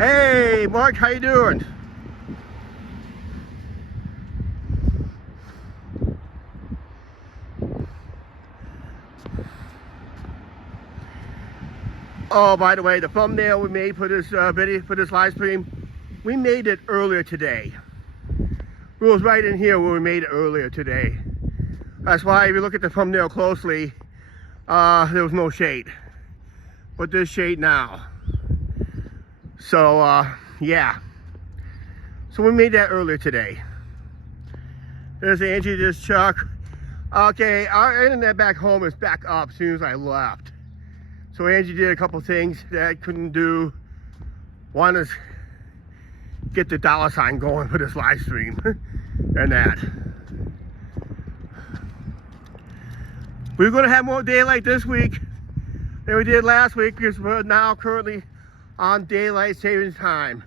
Hey, Mark, how you doing? Oh, by the way, the thumbnail we made for this video, for this live stream, we made it earlier today. It was right in here where we made it earlier today. That's why if you look at the thumbnail closely, there was no shade. But there's shade now. So, yeah. So we made that earlier today. There's Angie, there's Chuck. Okay, our internet back home is back up as soon as I left. So Angie did a couple things that I couldn't do. One is get the $ going for this live stream and that. We're gonna have more daylight this week than we did last week because we're now currently on daylight savings time.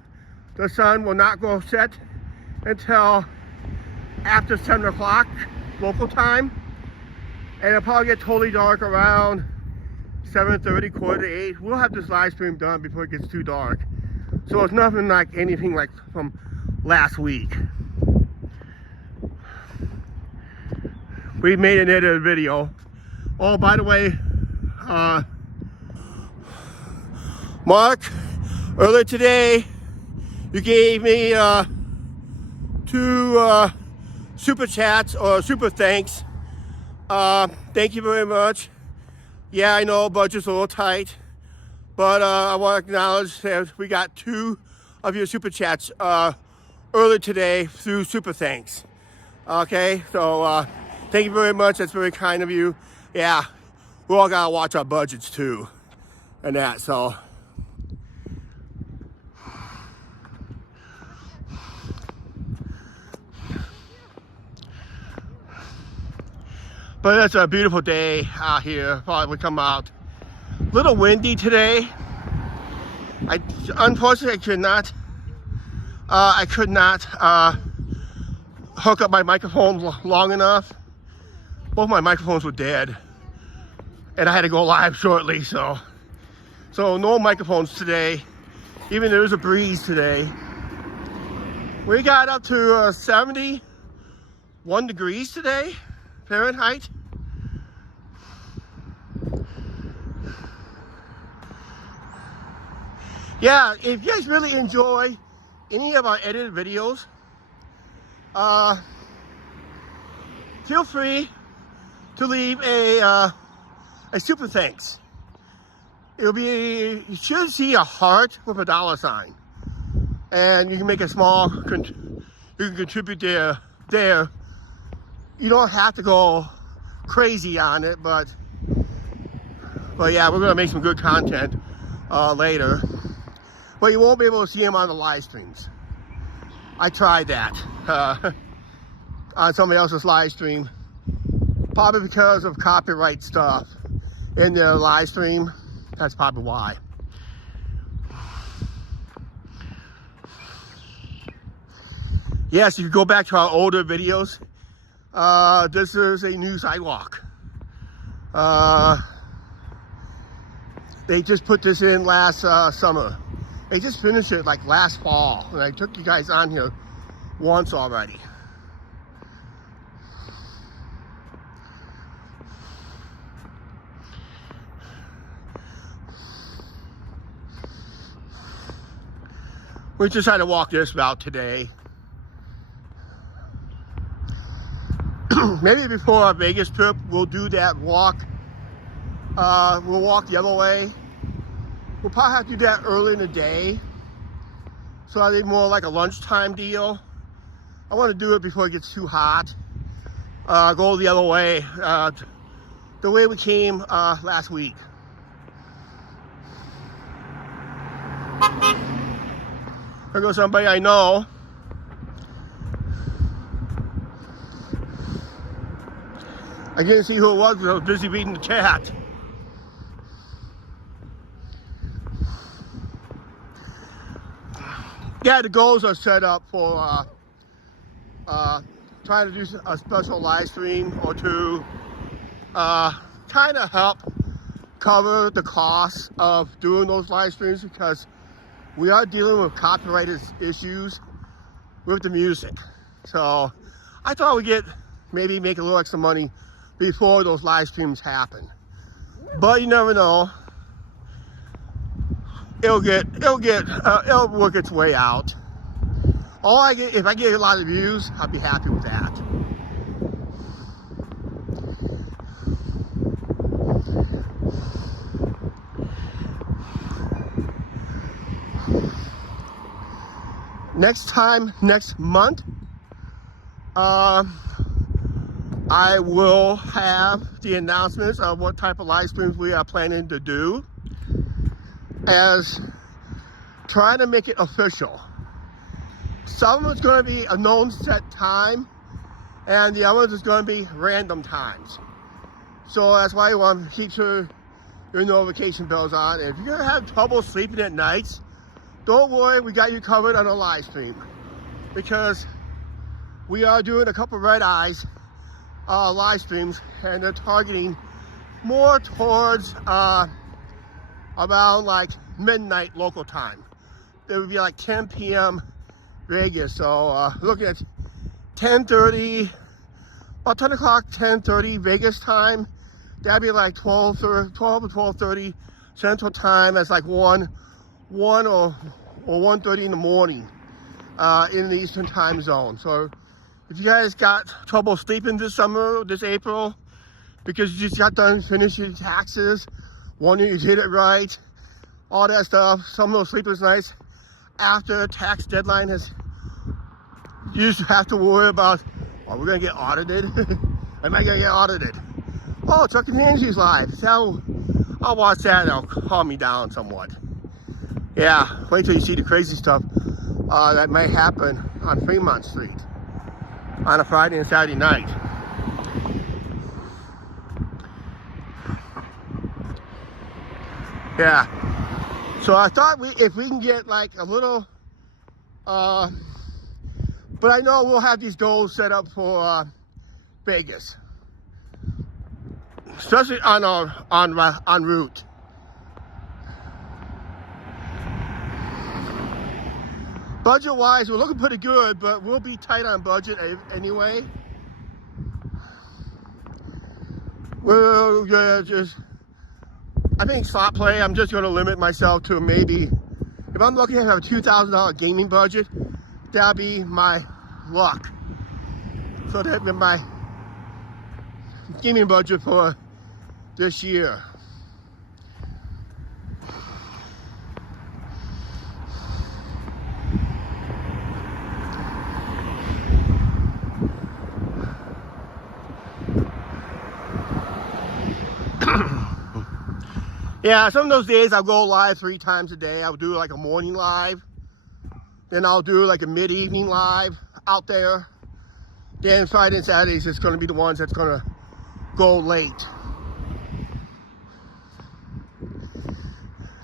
The sun will not go set until after 7 o'clock local time, and it'll probably get totally dark around 7:30, quarter to 8. We'll have this live stream done before it gets too dark. So it's nothing like anything like from last week. We made an edited video. Oh, by the way, Mark, earlier today, you gave me 2 super chats or super thanks. Thank you very much. Yeah, I know budget's a little tight, but I want to acknowledge that we got 2 of your super chats earlier today through super thanks. Okay, so thank you very much. That's very kind of you. Yeah, we all gotta watch our budgets too, and that. So. But it's a beautiful day out here. Probably come out. A little windy today. Unfortunately, I could not hook up my microphone long enough. Both my microphones were dead, and I had to go live shortly. So no microphones today. Even there was a breeze today. We got up to 71 degrees today. Fahrenheit. Yeah, if you guys really enjoy any of our edited videos, feel free to leave a super thanks. You should see a heart with a $, and you can make a small, you can contribute there. You don't have to go crazy on it, but yeah, we're gonna make some good content later. But you won't be able to see them on the live streams. I tried that on somebody else's live stream, probably because of copyright stuff in their live stream. That's probably why. Yes, if you go back to our older videos, this is a new sidewalk. They just put this in last summer. They just finished it like last fall, and I took you guys on here once already. We just had to walk this route today. Maybe before our Vegas trip, we'll do that walk. We'll walk the other way. We'll probably have to do that early in the day. So I think more like a lunchtime deal. I want to do it before it gets too hot. Go the other way. The way we came last week. There goes somebody I know. I didn't see who it was because I was busy reading the chat. Yeah, the goals are set up for trying to do a special live stream or two, kind of help cover the cost of doing those live streams, because we are dealing with copyright issues with the music. So I thought we'd maybe make a little extra money before those live streams happen. But you never know. It'll work its way out. If I get a lot of views, I'll be happy with that. Next month, I will have the announcements of what type of live streams we are planning to do, as trying to make it official. Some of it's going to be a known set time, and the others is going to be random times. So that's why you want to keep your notification bells on. If you're going to have trouble sleeping at nights, don't worry, we got you covered on a live stream, because we are doing a couple red eyes live streams, and they're targeting more towards around like midnight local time. It would be like 10 p.m. Vegas. So looking at 10:30, about 10 o'clock, 10:30 Vegas time. That'd be like 12 or 12:30 Central Time. That's like 1 or 1:30 in the morning in the Eastern Time Zone. So if you guys got trouble sleeping this summer, this April, because you just got done finishing your taxes, wondering you did it right, all that stuff, some of those sleepless nights after tax deadline you just have to worry about, are we going to get audited? Am I going to get audited? Oh, Chuck and Angie's live. So I'll watch that and it'll calm me down somewhat. Yeah, wait till you see the crazy stuff that may happen on Fremont Street on a Friday and Saturday night. Yeah. So I thought if we can get like a little, but I know we'll have these goals set up for Vegas, especially on route. Budget-wise, we're looking pretty good, but we'll be tight on budget anyway. We're I think slot play, I'm just going to limit myself to maybe, if I'm looking at a $2,000 gaming budget, that'll be my luck. So that'll be my gaming budget for this year. Yeah, some of those days I'll go live 3 times a day. I'll do like a morning live, then I'll do like a mid-evening live out there. Then Friday and Saturdays it's going to be the ones that's going to go late.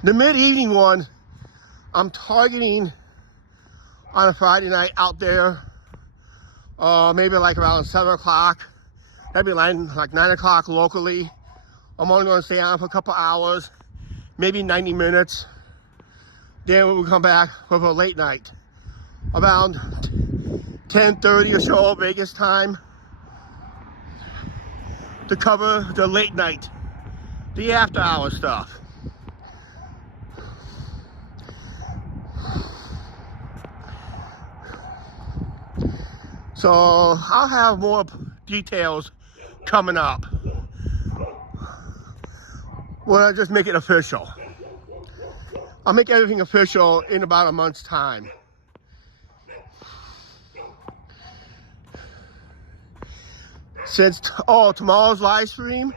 The mid-evening one, I'm targeting on a Friday night out there, maybe like around 7 o'clock. That'd be like 9 o'clock locally. I'm only going to stay on for a couple hours, maybe 90 minutes. Then we'll come back for a late night, around 10:30 or so Vegas time, to cover the late night, the after hour stuff. So I'll have more details coming up. Well, I'll just make it official. I'll make everything official in about a month's time. Since, tomorrow's live stream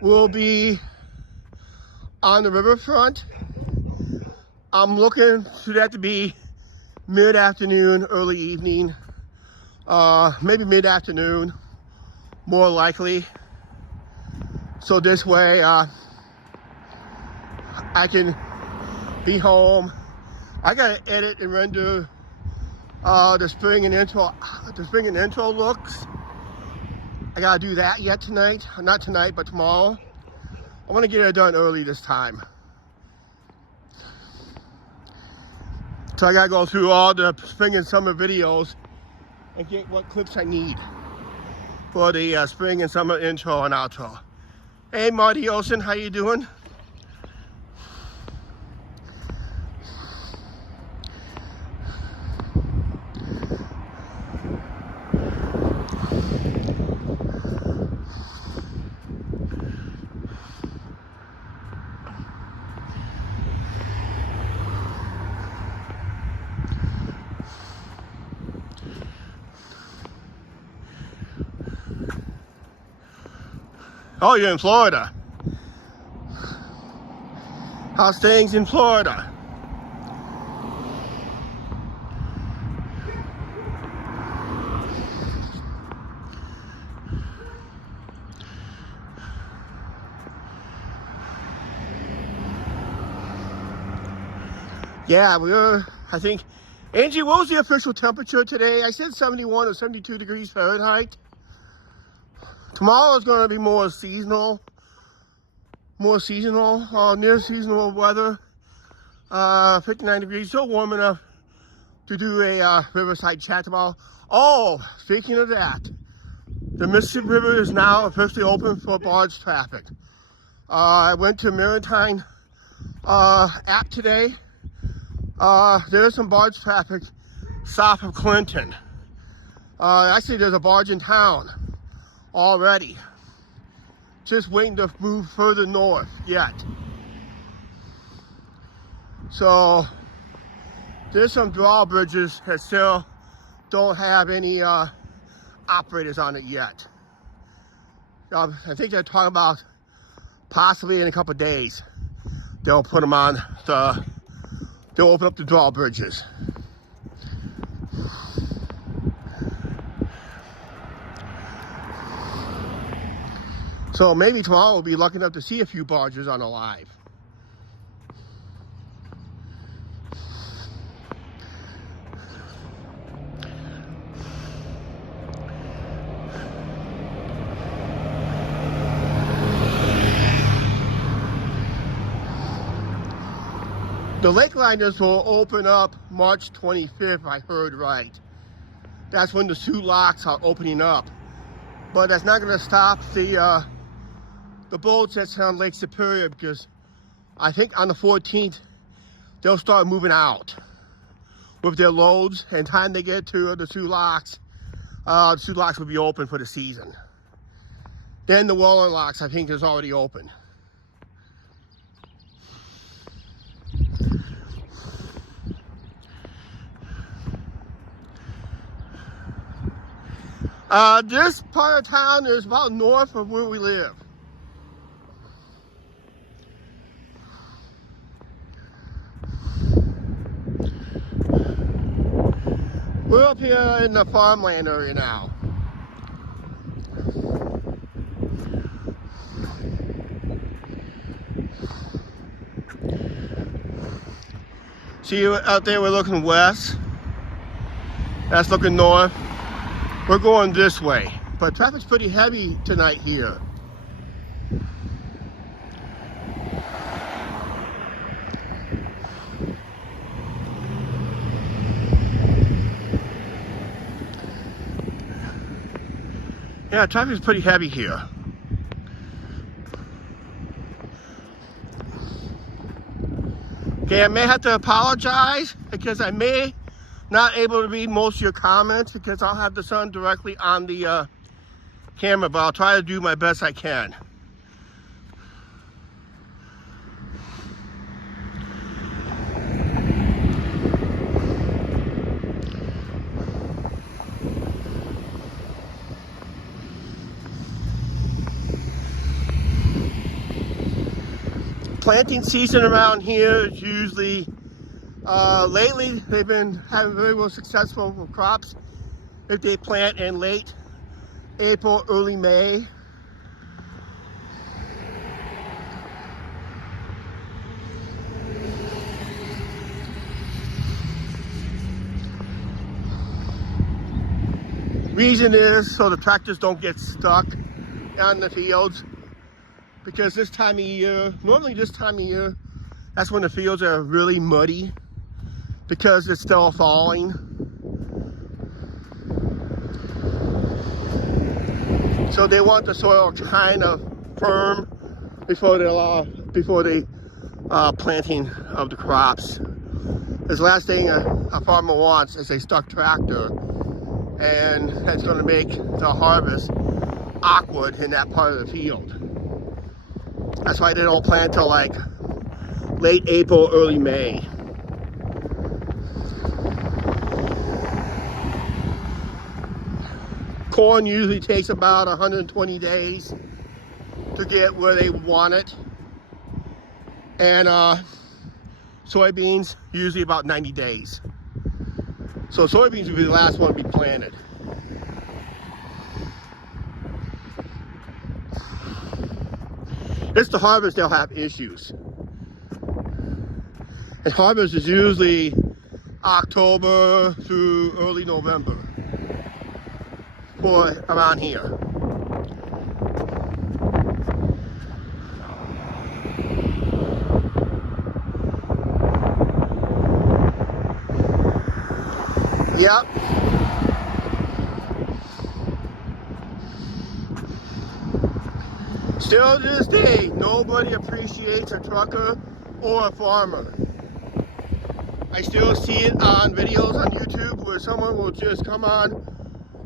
will be on the riverfront. I'm looking for that to be mid-afternoon, early evening. Maybe mid-afternoon, more likely. So this way, I can be home. I gotta edit and render the spring and intro looks. I gotta do that yet tonight. Not tonight, but tomorrow. I want to get it done early this time. So I gotta go through all the spring and summer videos and get what clips I need for the spring and summer intro and outro. Hey Marty Olson, how you doing? Oh, you're in Florida. How's things in Florida? Yeah, I think, Angie, what was the official temperature today? I said 71 or 72 degrees Fahrenheit. Tomorrow is going to be more seasonal, near seasonal weather. 59 degrees, still warm enough to do a Riverside chat tomorrow. Oh, speaking of that, the Mississippi River is now officially open for barge traffic. I went to Maritime app today. There's some barge traffic south of Clinton. Actually, there's a barge in town already. Just waiting to move further north yet. So there's some drawbridges that still don't have any operators on it yet. I think they're talking about possibly in a couple of days they'll put them on they'll open up the drawbridges. So maybe tomorrow we'll be lucky enough to see a few barges on the live. The Lakeliners will open up March 25th, I heard right. That's when the Soo locks are opening up. But that's not going to stop the boats that's on Lake Superior, because I think on the 14th they'll start moving out with their loads, and time they get to the Soo locks will be open for the season. Then the Welland locks, I think, is already open. This part of town is about north of where we live. We're up here in the farmland area now. See out there, we're looking west. That's looking north. We're going this way, but traffic's pretty heavy tonight here. Yeah, traffic's pretty heavy here. Okay, I may have to apologize because I may not able to read most of your comments because I'll have the sun directly on the camera, but I'll try to do my best I can. Planting season around here is usually, lately they've been having very well successful crops if they plant in late April, early May. Reason is so the tractors don't get stuck on the fields, because this time of year, normally this time of year, that's when the fields are really muddy because it's still falling. So they want the soil kind of firm before they planting of the crops. This last thing a farmer wants is a stuck tractor, and that's going to make the harvest awkward in that part of the field. That's why they don't plant till like late April, early May. Corn usually takes about 120 days to get where they want it. And soybeans, usually about 90 days. So soybeans will be the last one to be planted. It's the harvest they'll have issues. And harvest is usually October through early November for around here. Yep. Still to this day, nobody appreciates a trucker or a farmer. I still see it on videos on YouTube where someone will just come on,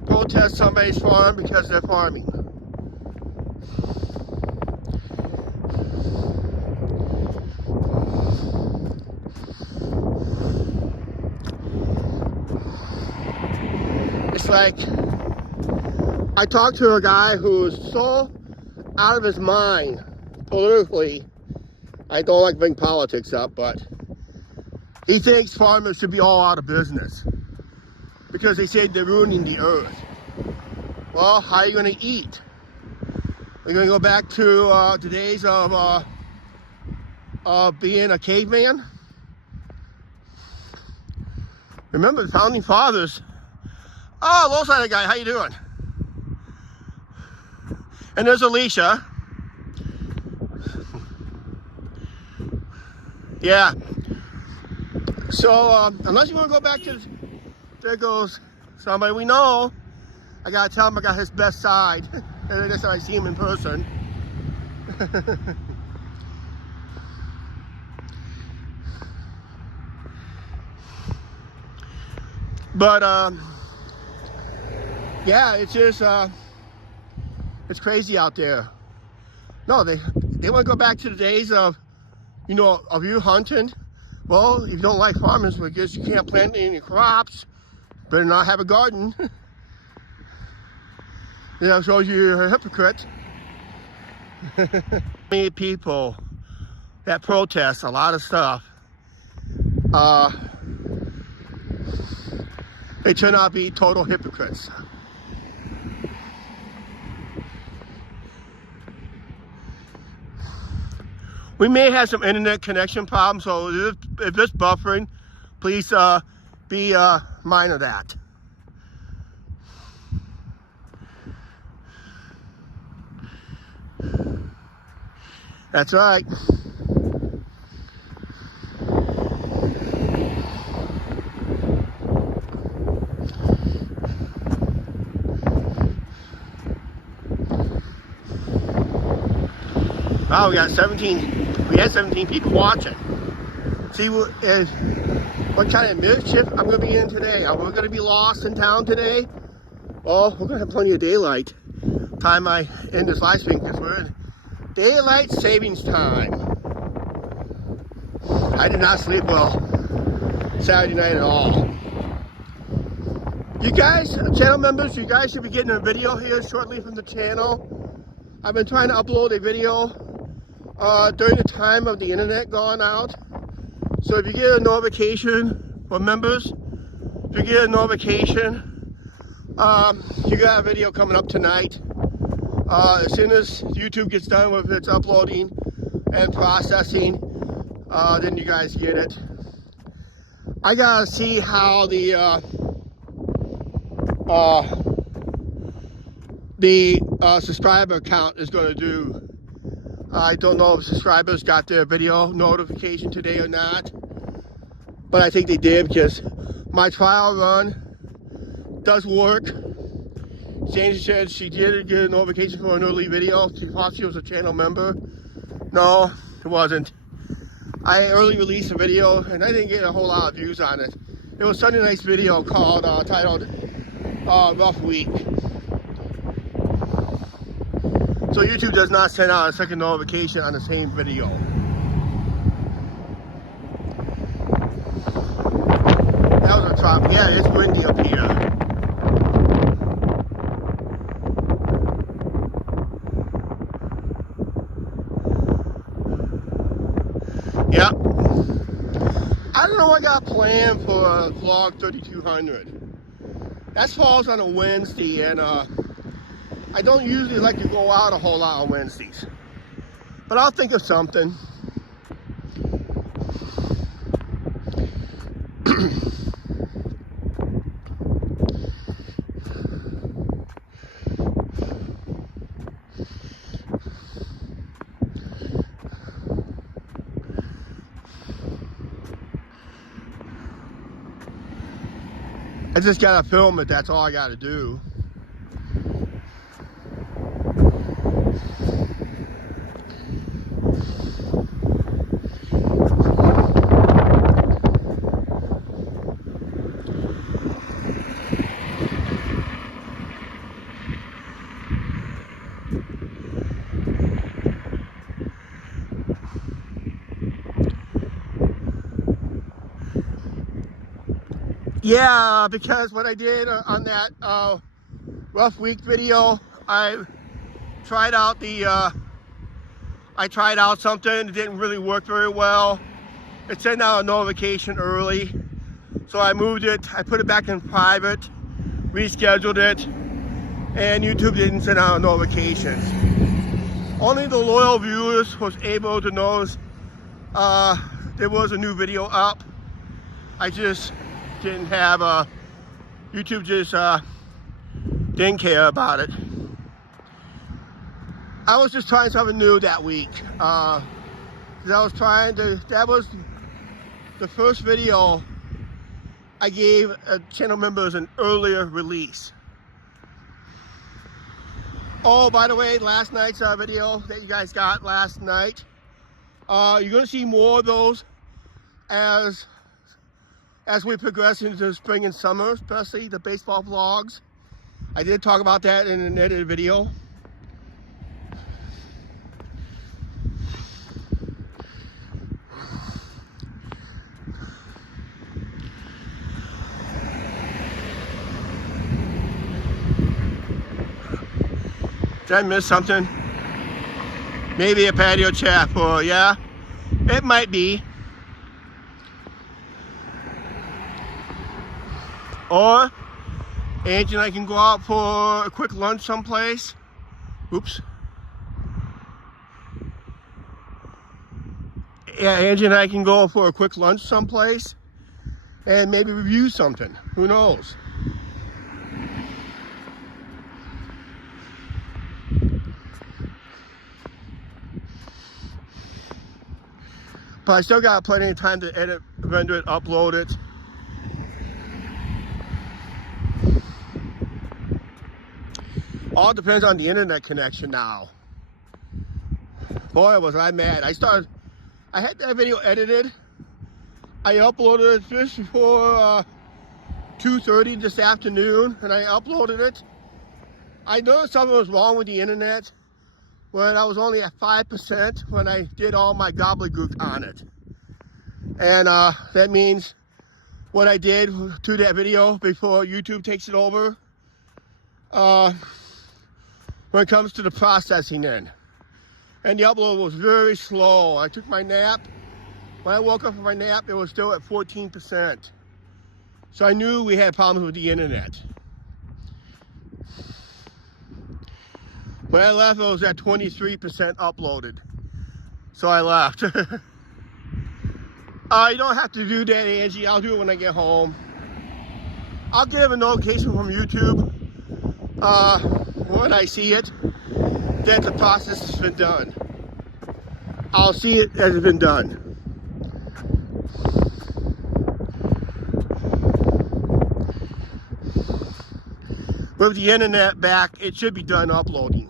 protest somebody's farm because they're farming. It's like, I talked to a guy who's so out of his mind politically. I don't like bring politics up, but he thinks farmers should be all out of business because they say they're ruining the earth. Well, how are you going to eat? Are you going to go back to the days of being a caveman? Remember the founding fathers. Oh, low-sided guy, how you doing? And there's Alicia. Yeah. So, unless you want to go back to, there goes somebody we know. I gotta tell him I got his best side. And this time I see him in person. But, yeah, it's just, it's crazy out there. No, they want to go back to the days of, you know, of you hunting. Well, if you don't like farming, because you can't plant any crops, better not have a garden. You know, shows you're a hypocrite. Many people that protest a lot of stuff, they turn out to be total hypocrites. We may have some internet connection problems, so if it's buffering, please be mind of that. That's right. Wow, we had 17 people watching. See what kind of mischief I'm going to be in today. Are we going to be lost in town today? Well, we're going to have plenty of daylight time I end this live stream because we're in daylight savings time. I did not sleep well Saturday night at all. You guys, channel members, you guys should be getting a video here shortly from the channel. I've been trying to upload a video during the time of the internet going out. So if you get a notification for members, if you get a notification, you got a video coming up tonight. As soon as YouTube gets done with its uploading and processing, then you guys get it. I gotta see how the subscriber count is going to do. I don't know if subscribers got their video notification today or not. but I think they did because my trial run does work. Jane said she did get a notification for an early video. She thought she was a channel member. No, it wasn't. I early released a video and I didn't get a whole lot of views on it. It was Sunday night's video called, titled Rough Week. So YouTube does not send out a second notification on the same video. That was a top. Yeah, it's windy up here. Yep. I don't know what I got planned for vlog 3200. That falls on a Wednesday, and I don't usually like to go out a whole lot on Wednesdays. But I'll think of something. I just gotta film it, that's all I gotta do. Yeah, because what I did on that rough week video, I tried out something. It didn't really work very well. It sent out a notification early, so I moved it. I put it back in private, rescheduled it, and YouTube didn't send out notifications. Only the loyal viewers was able to notice there was a new video up. I just didn't have YouTube just didn't care about it. I was just trying something new that week. That was the first video I gave channel members an earlier release. Oh, by the way, last night's video that you guys got last night, you're gonna see more of those as we progress into spring and summer, especially the baseball vlogs. I did talk about that in an edited video. Did I miss something? Maybe a patio chat for, yeah, it might be. Or Angie and I can go out for a quick lunch someplace. Oops. Yeah, Angie and I can go for a quick lunch someplace and maybe review something. Who knows? But I still got plenty of time to edit, render it, upload it. All depends on the internet connection now. Boy, was I mad. I had that video edited. I uploaded it just before 2:30 this afternoon, and I uploaded it. I noticed something was wrong with the internet when I was only at 5% when I did all my gobbledygook on it. And that means what I did to that video before YouTube takes it over, when it comes to the processing in. And the upload was very slow. I took my nap. When I woke up from my nap, it was still at 14%. So I knew we had problems with the internet. When I left, it was at 23% uploaded. So I left. You don't have to do that, Angie. I'll do it when I get home. I'll give a notification from YouTube when I see it that the process has been done. I'll see it as it's been done. With the internet back, it should be done uploading.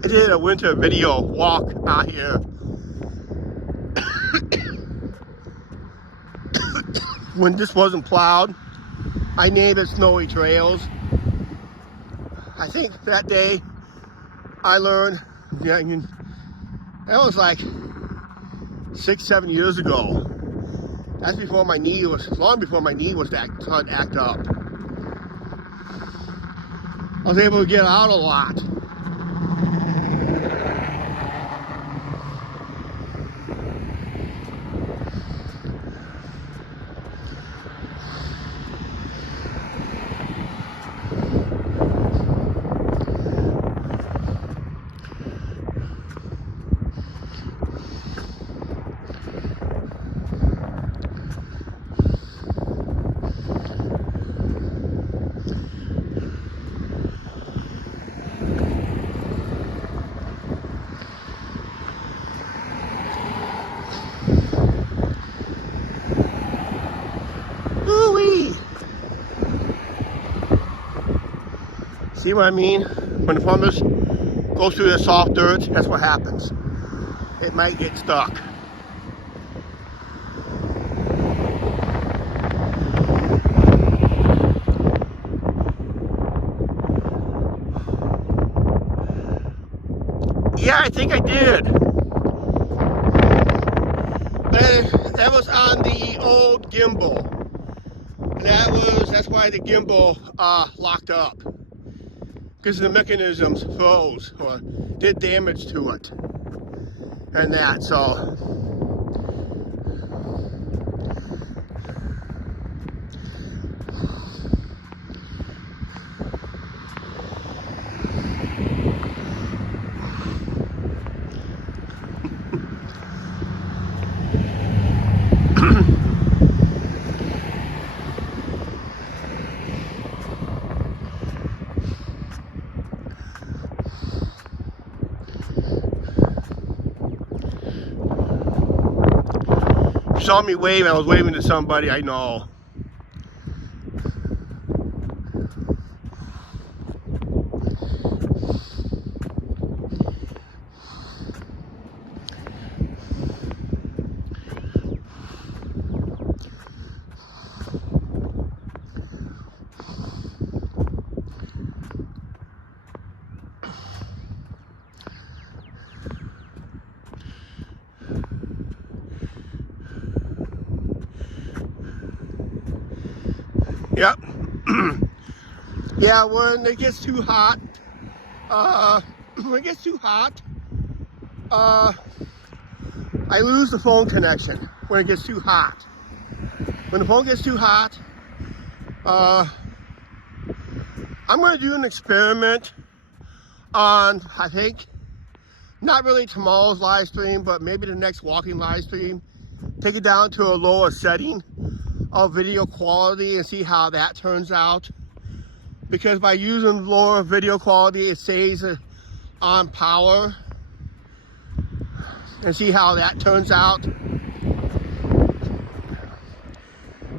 I did a winter video walk out here when this wasn't plowed. I named it Snowy Trails. I think that day I learned, yeah, that was like 6-7 years ago. That's before my knee was, long before my knee was starting to act up. I was able to get out a lot. Ooh-wee. See what I mean? When the farmers go through the soft dirt, that's what happens. It might get stuck. Yeah, I think I did. But that was on the old gimbal. And that's why the gimbal locked up. Because the mechanisms froze or did damage to it. And that, so. Saw me wave, I was waving to somebody I know. Yep. Yeah, when it gets too hot, I lose the phone connection when it gets too hot. When the phone gets too hot, I'm going to do an experiment on, I think, not really tomorrow's live stream, but maybe the next walking live stream. Take it down to a lower setting of video quality and see how that turns out. Because by using lower video quality, it saves on power. And see how that turns out.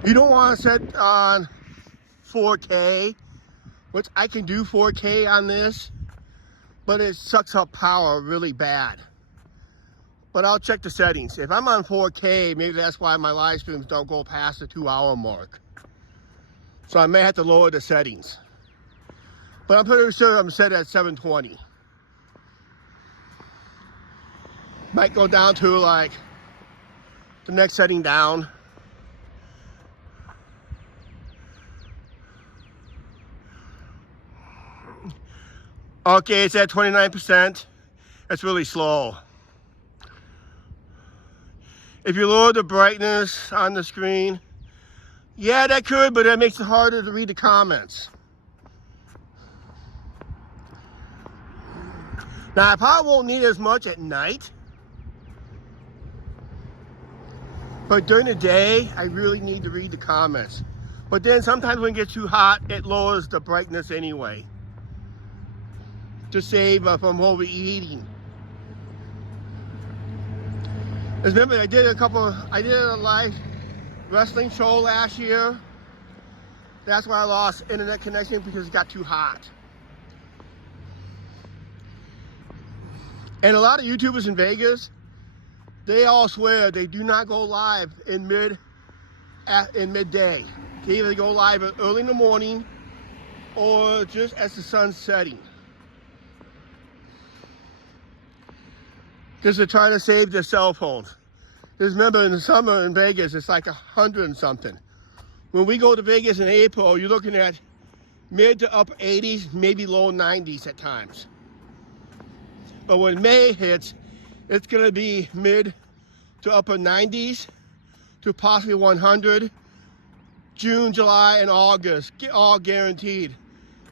You don't want to set on 4K, which I can do 4K on this, but it sucks up power really bad. But I'll check the settings. If I'm on 4K, maybe that's why my live streams don't go past the 2-hour mark. So I may have to lower the settings. But I'm pretty sure I'm set at 720. Might go down to like the next setting down. Okay, it's at 29%. That's really slow. If you lower the brightness on the screen, yeah, that could, but that makes it harder to read the comments. Now I probably won't need as much at night, but during the day, I really need to read the comments. But then sometimes when it gets too hot, it lowers the brightness anyway, to save from overheating. Remember, I did a live wrestling show last year. That's why I lost internet connection, because it got too hot. And a lot of YouTubers in Vegas, they all swear they do not go live in midday. They either go live early in the morning or just as the sun's setting. Because they're trying to save their cell phones. Because remember, in the summer in Vegas, it's like 100 and something. When we go to Vegas in April, you're looking at mid to upper 80s, maybe low 90s at times. But when May hits, it's going to be mid to upper 90s to possibly 100. June, July, and August, all guaranteed,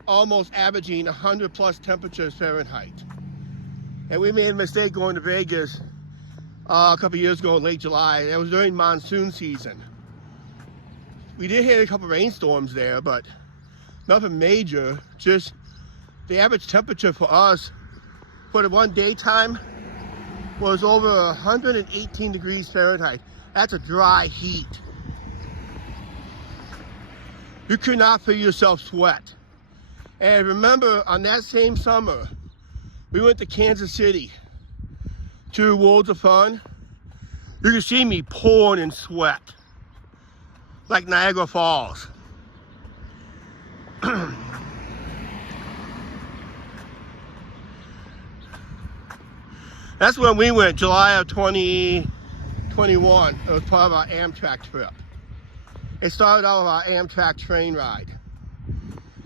almost averaging 100 plus temperatures Fahrenheit. And we made a mistake going to Vegas a couple years ago in late July. That was during monsoon season. We did hit a couple rainstorms there, but nothing major. Just the average temperature for us for the one daytime was over 118 degrees Fahrenheit. That's a dry heat. You could not feel yourself sweat. And remember, on that same summer, we went to Kansas City to Worlds of Fun. You can see me pouring in sweat, like Niagara Falls. That's when we went, July of 2021. It was part of our Amtrak trip. It started out with our Amtrak train ride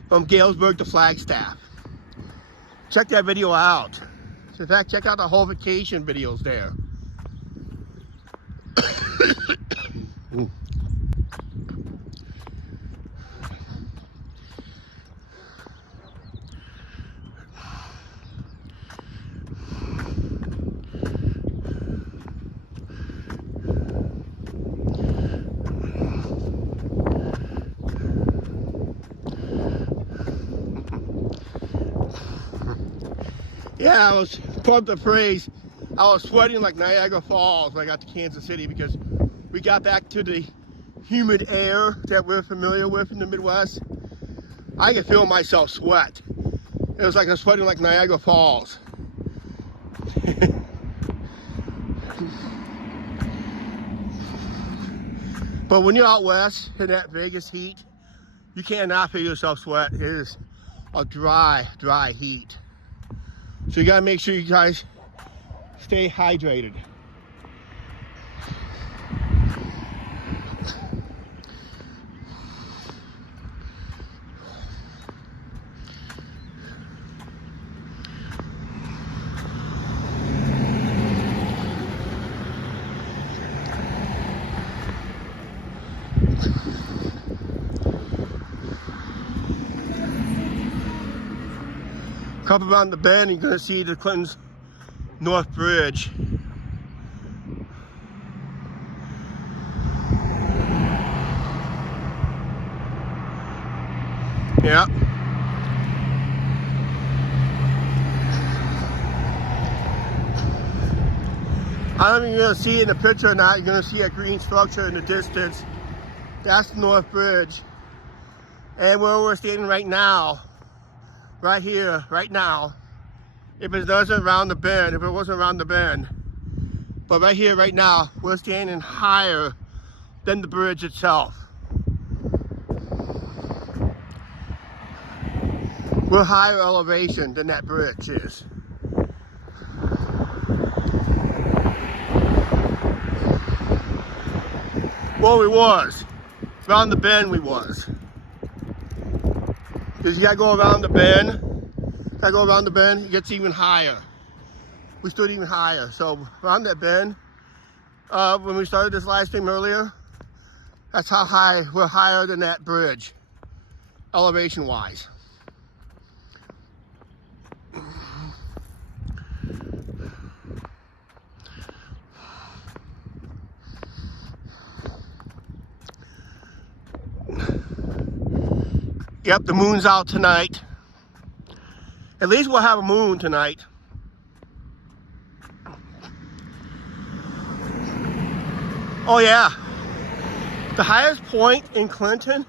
from Galesburg to Flagstaff. Check that video out. In fact, check out the whole vacation videos there. Yeah, I was pumped the phrase. I was sweating like Niagara Falls when I got to Kansas City, because we got back to the humid air that we're familiar with in the Midwest. I could feel myself sweat. It was like I was sweating like Niagara Falls. But when you're out west in that Vegas heat, you cannot feel yourself sweat. It is a dry, dry heat. So you gotta make sure you guys stay hydrated. Come around the bend, you're gonna see the Clinton's North Bridge. Yeah. I don't know if you're gonna see it in the picture or not. You're gonna see a green structure in the distance. That's the North Bridge. And where we're standing right now, right here, right now, if it wasn't around the bend, but right here, right now, we're standing higher than the bridge itself. We're higher elevation than that bridge is. Well, we was. Around the bend we was. Because you gotta go around the bend. It gets even higher. We stood even higher. So around that bend, when we started this live stream earlier, that's how high, we're higher than that bridge, elevation wise. Yep, the moon's out tonight. At least we'll have a moon tonight. Oh yeah, the highest point in Clinton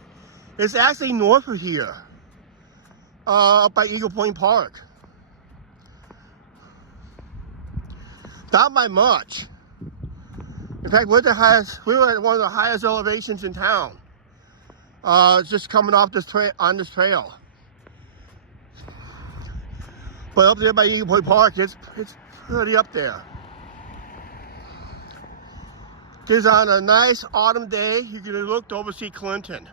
is actually north of here, up by Eagle Point Park. Not by much. In fact, we're at one of the highest elevations in town. Just coming off this on this trail. But up there by Eagle Point Park, it's pretty up there. Because on a nice autumn day, you can look to oversee Clinton.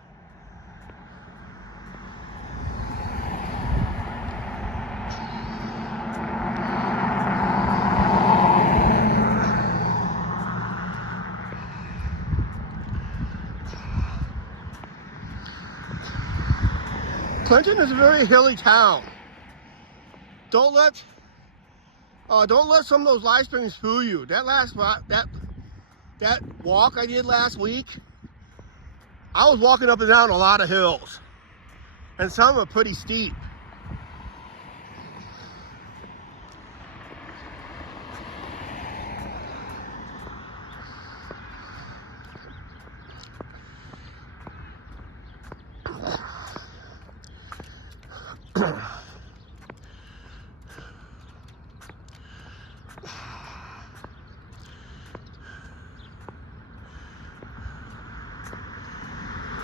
Clinton is a very hilly town. Don't let some of those live streams fool you. That walk I did last week, I was walking up and down a lot of hills, and some are pretty steep.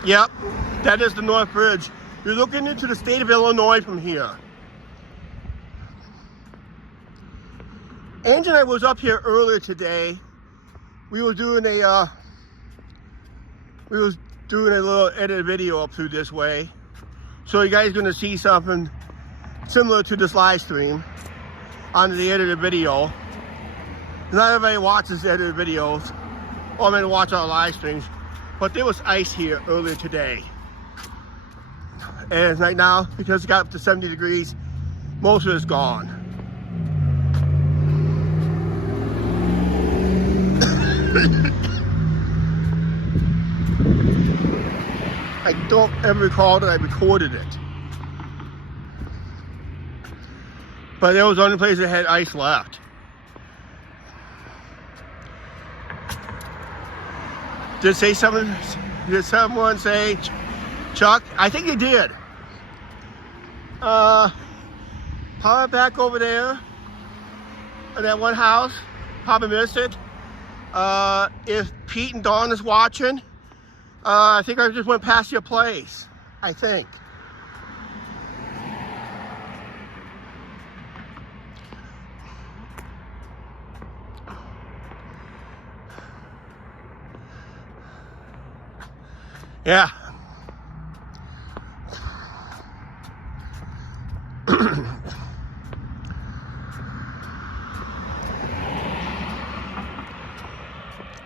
Yep, that is the North Bridge. You're looking into the state of Illinois from here. Angie and I was up here earlier today. We were doing a little edited video up through this way. So you guys are gonna see something similar to this live stream on the edited video. Not everybody watches edited videos, or maybe watch our live streams. But there was ice here earlier today. And right now, because it got up to 70 degrees, most of it's gone. I don't ever recall that I recorded it. But there was only place that had ice left. Did someone say Chuck? I think he did. Power back over there in that one house. Probably missed it. If Pete and Dawn is watching, I think I just went past your place. I think. Yeah.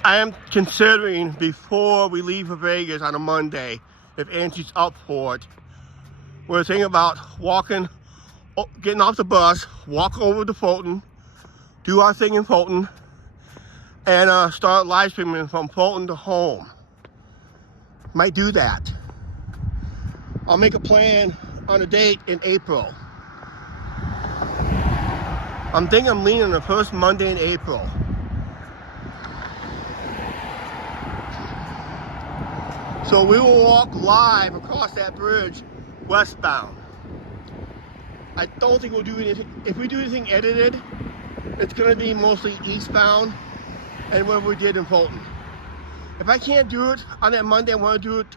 I am considering, before we leave for Vegas on a Monday, if Angie's up for it, we're thinking about getting off the bus, walk over to Fulton, do our thing in Fulton, and start live streaming from Fulton to home. Might do that. I'll make a plan on a date in April. I'm thinking I'm leaning the first Monday in April. So we will walk live across that bridge westbound. I don't think we'll do anything. If we do anything edited, it's going to be mostly eastbound and what we did in Fulton. If I can't do it on that Monday, I want to do it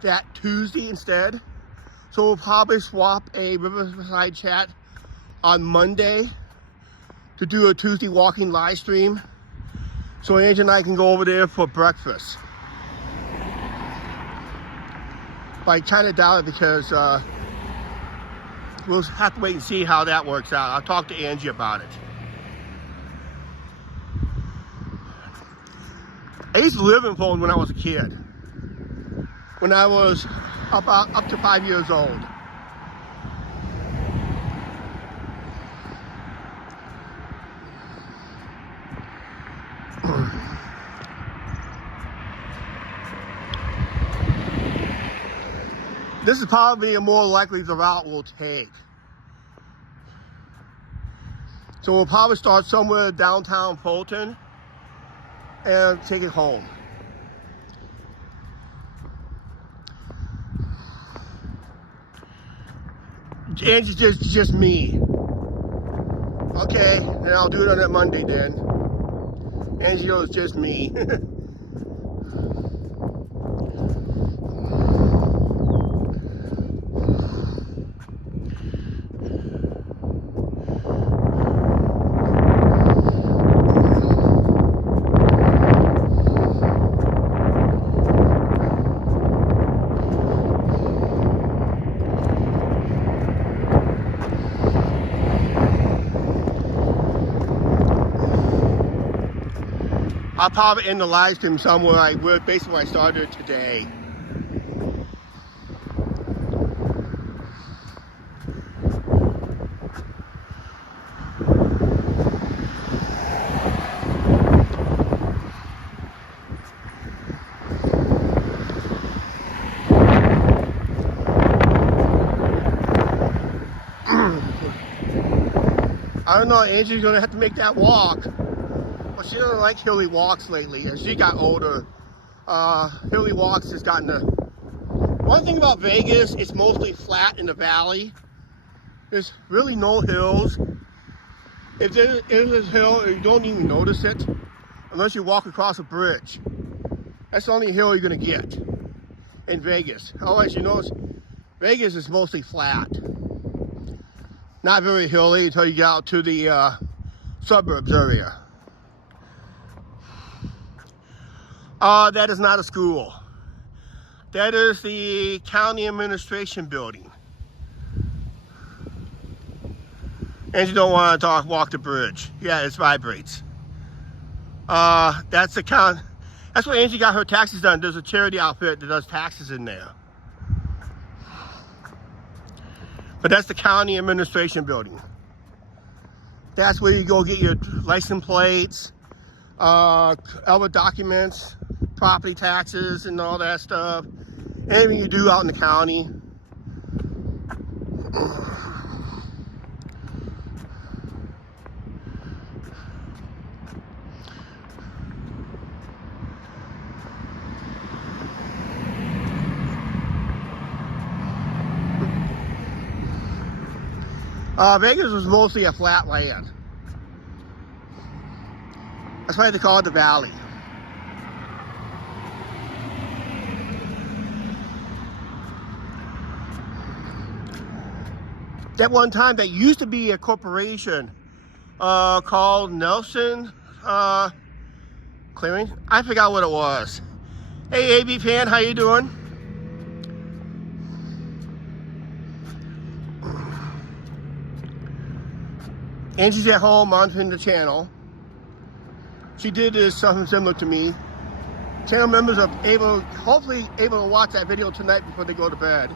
that Tuesday instead. So we'll probably swap a Riverside chat on Monday to do a Tuesday walking live stream. So Angie and I can go over there for breakfast. But I kind of doubt it because we'll have to wait and see how that works out. I'll talk to Angie about it. I used to live in Fulton when I was a kid. When I was up to 5 years old. This is probably more likely the route we'll take. So we'll probably start somewhere downtown Fulton and take it home. Angie's just me. Okay, and I'll do it on that Monday then. Angie goes, just me. I'll probably end the live stream somewhere basically where I started today. I don't know, Angie's gonna have to make that walk. Well, she doesn't like hilly walks lately. As she got older, hilly walks has gotten a... One thing about Vegas, it's mostly flat in the valley. There's really no hills. If there is a hill, you don't even notice it unless you walk across a bridge. That's the only hill you're gonna get in Vegas. Otherwise, you notice Vegas is mostly flat. Not very hilly until you get out to the suburbs area. That is not a school. That is the county administration building. And you don't want to walk the bridge. Yeah, it vibrates. That's the count. That's where Angie got her taxes done. There's a charity outfit that does taxes in there. But that's the county administration building. That's where you go get your license plates, other documents, property taxes and all that stuff. Anything you do out in the county. Vegas was mostly a flat land. That's why they call it the Valley. At one time, that used to be a corporation called Nelson Clearing. I forgot what it was. Hey, AB fan, how you doing? Angie's at home monitoring the channel. She did something similar to me. Channel members are hopefully able to watch that video tonight before they go to bed.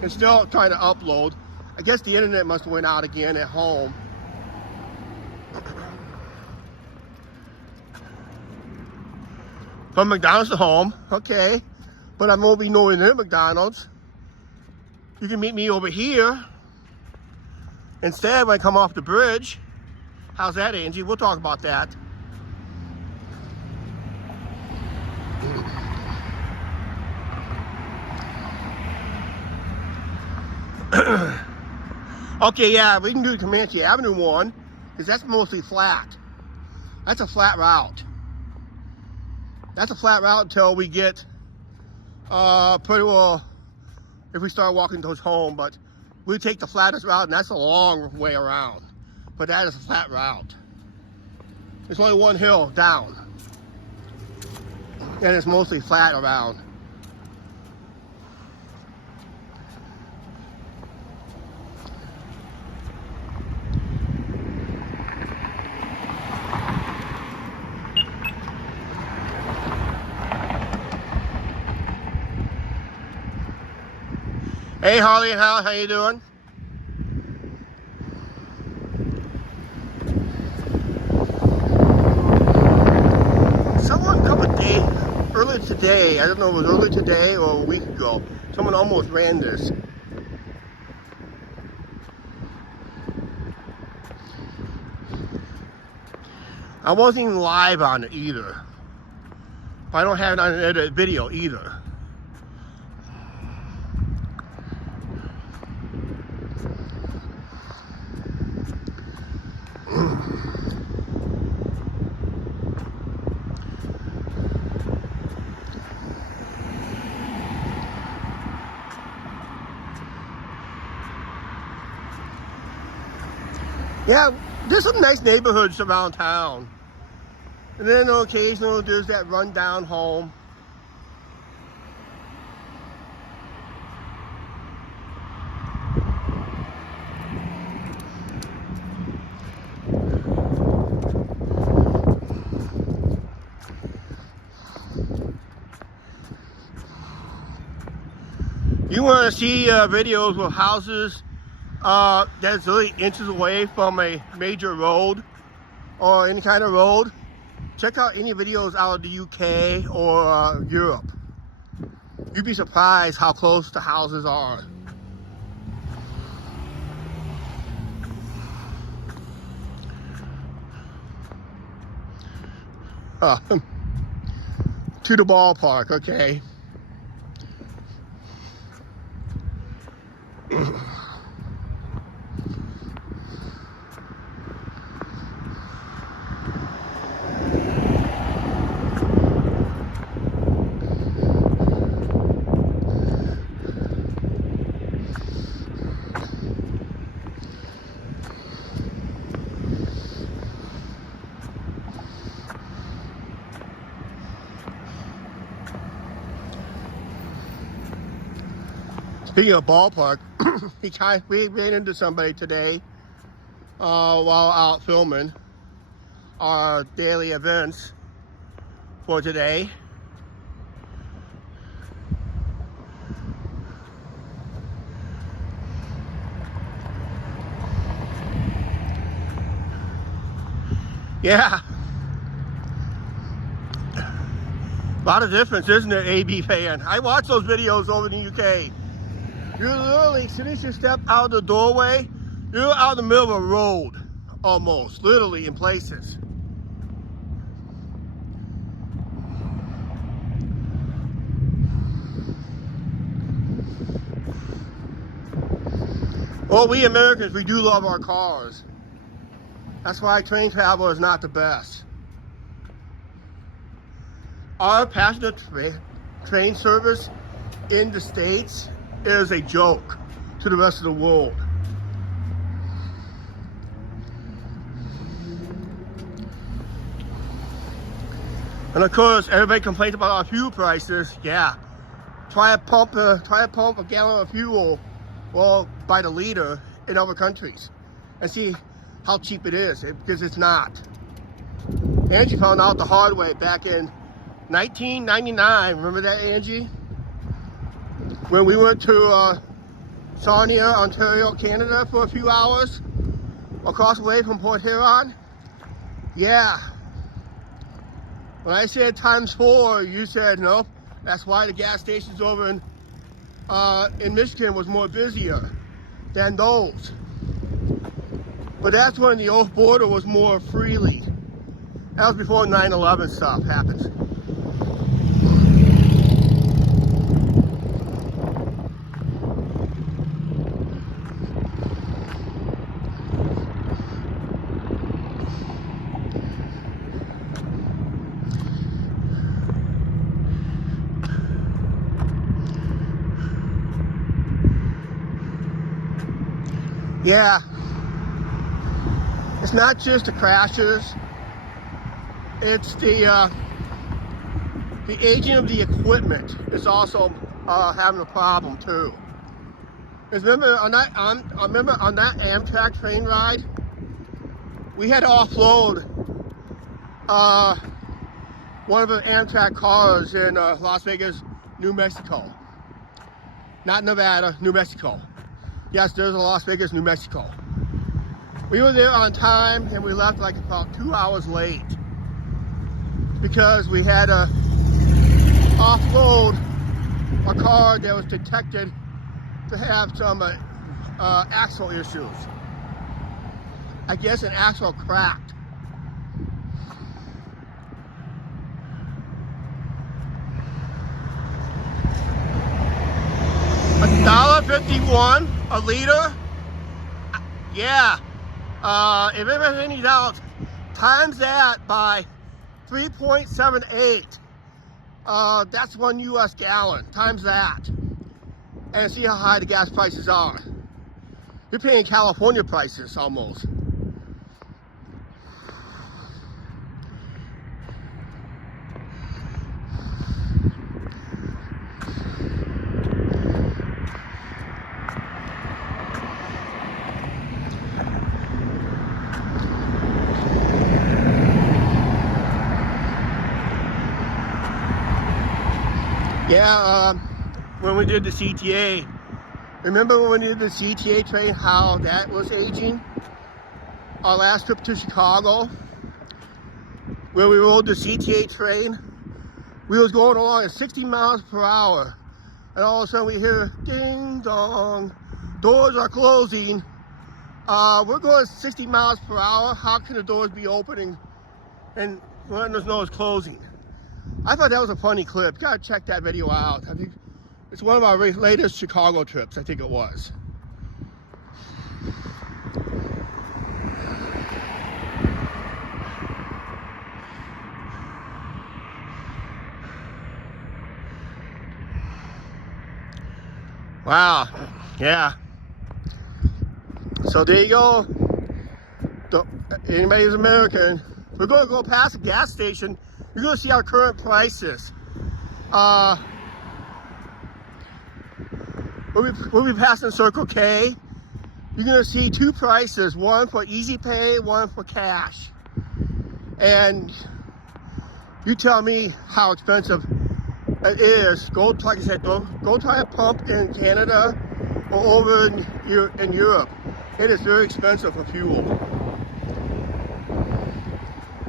It's still trying to upload. I guess the internet must have went out again at home. From McDonald's to home, okay. But I won't be nowhere near McDonald's. You can meet me over here. Instead, when I come off the bridge. How's that, Angie? We'll talk about that. Okay, yeah, we can do Comanche Avenue one, because that's mostly flat. That's a flat route. That's a flat route until we get pretty well, if we start walking towards home, but we take the flattest route, and that's a long way around. But that is a flat route. There's only one hill down. And it's mostly flat around. Hey Harley and Hal, how you doing? Someone a couple of days, earlier today. I don't know if it was early today or a week ago. Someone almost ran this. I wasn't even live on it either. I don't have it on an video either. Yeah, there's some nice neighborhoods around town. And then occasionally there's that rundown home. You want to see videos with houses that's really inches away from a major road or any kind of road? Check out any videos out of the UK or Europe. You'd be surprised how close the houses are. To the ballpark, okay. Speaking of ballpark, we ran into somebody today while out filming our daily events for today. Yeah. A lot of difference, isn't there, AB fan? I watch those videos over in the UK. You're literally, as soon as you step out the doorway, you're out in the middle of a road, almost, literally in places. Well, we Americans, we do love our cars. That's why train travel is not the best. Our passenger train service in the States is a joke to the rest of the world. And of course, everybody complains about our fuel prices. Yeah, try to pump a gallon of fuel, well, by the liter in other countries, and see how cheap it is, because it's not. Angie found out the hard way back in 1999. Remember that, Angie? When we went to Sarnia, Ontario, Canada for a few hours, across the way from Port Huron. Yeah. When I said ×4, you said no. That's why the gas stations over in Michigan was more busier than those. But that's when the old border was more freely. That was before 9/11 stuff happened. Yeah, it's not just the crashes, it's the aging of the equipment is also having a problem too. Because remember on that Amtrak train ride, we had to offload one of the Amtrak cars in Las Vegas, New Mexico. Not Nevada, New Mexico. Yes, there's a Las Vegas, New Mexico. We were there on time and we left like about 2 hours late because we had to offload a car that was detected to have some axle issues. I guess an axle cracked. $1.51 a liter. Yeah. If it has any doubt, times that by 3.78. That's 1 US gallon. Times that. And see how high the gas prices are. You're paying California prices almost. Yeah, when we did the CTA, remember when we did the CTA train, how that was aging? Our last trip to Chicago, where we rode the CTA train, we was going along at 60 miles per hour, and all of a sudden we hear ding dong, doors are closing. We're going 60 miles per hour. How can the doors be opening and letting us know it's closing? I thought that was a funny clip. Gotta check that video out. I think it's one of our latest Chicago trips, I think it was. Wow, yeah. So there you go. Anybody who's American, we're gonna go past a gas station. You're gonna see our current prices. We'll be passing Circle K. You're gonna see two prices, one for Easy Pay, one for cash. And you tell me how expensive it is. Go, like I said, go try a pump in Canada or over in Europe. It is very expensive for fuel.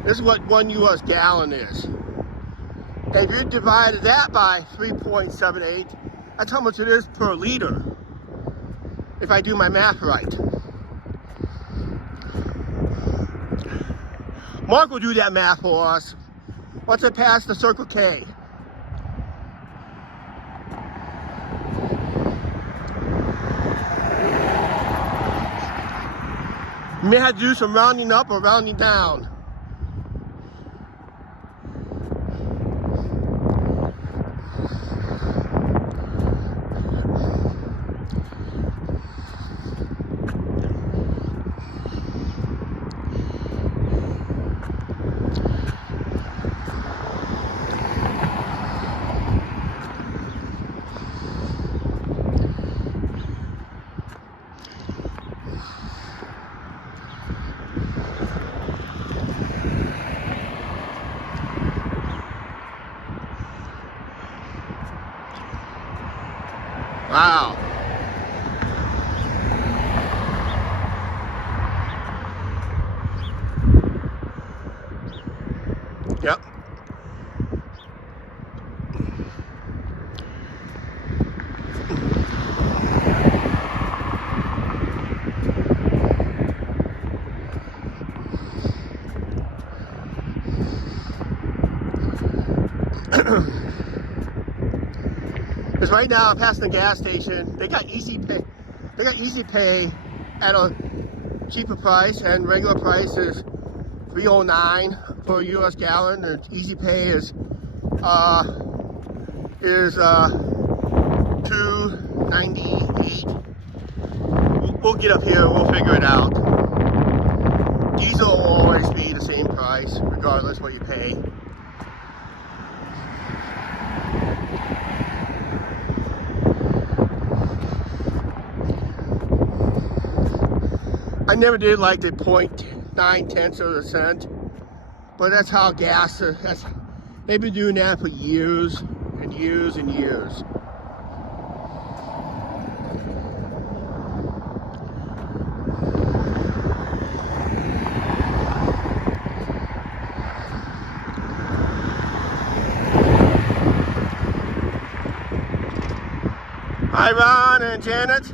This is what 1 US gallon is. And if you divided that by 3.78, that's how much it is per liter, if I do my math right. Mark will do that math for us once I pass the Circle K. You may have to do some rounding up or rounding down. Wow. Yep. Because right now I'm passing the gas station. They got Easy Pay. They got Easy Pay at a cheaper price, and regular price is $3.09 per US gallon, and Easy Pay is $2.98. We'll get up here. We'll figure it out. Diesel will always be the same price, regardless what you pay. I never did like the 0.9 cents, but that's how gas is. They've been doing that for years and years and years. Hi, Ron and Janet.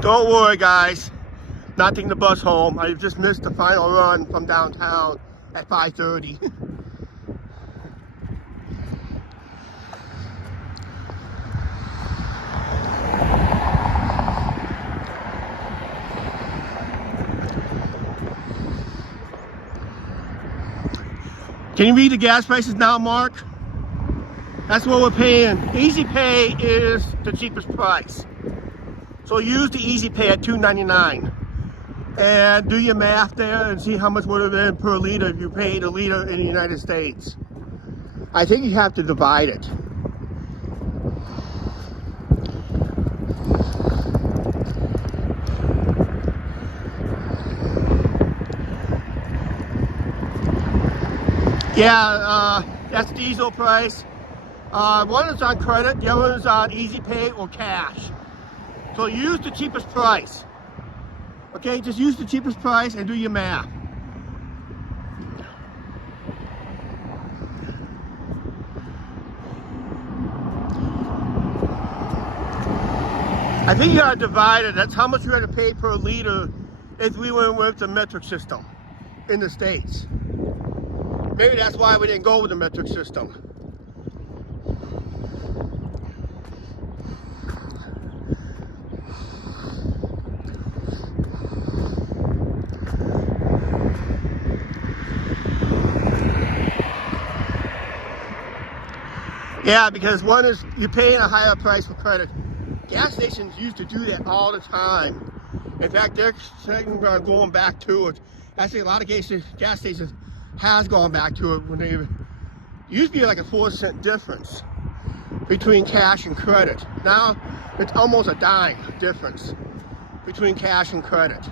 Don't worry, guys. Not taking the bus home. I just missed the final run from downtown at 5:30. Can you read the gas prices now, Mark? That's what we're paying. Easy Pay is the cheapest price. So use the Easy Pay at $2.99. And do your math there and see how much would have been per liter if you paid a liter in the United States. I think you have to divide it. Yeah, that's diesel price. One is on credit, the other is on Easy Pay or cash. So use the cheapest price. Okay, just use the cheapest price and do your math. I think you gotta divide it. That's how much you had to pay per liter if we went with the metric system in the States. Maybe that's why we didn't go with the metric system. Yeah, because one is you're paying a higher price for credit. Gas stations used to do that all the time. In fact, they're going back to it. Actually, a lot of gas stations has gone back to it when they used to be like a 4-cent difference between cash and credit. Now it's almost a dime difference between cash and credit.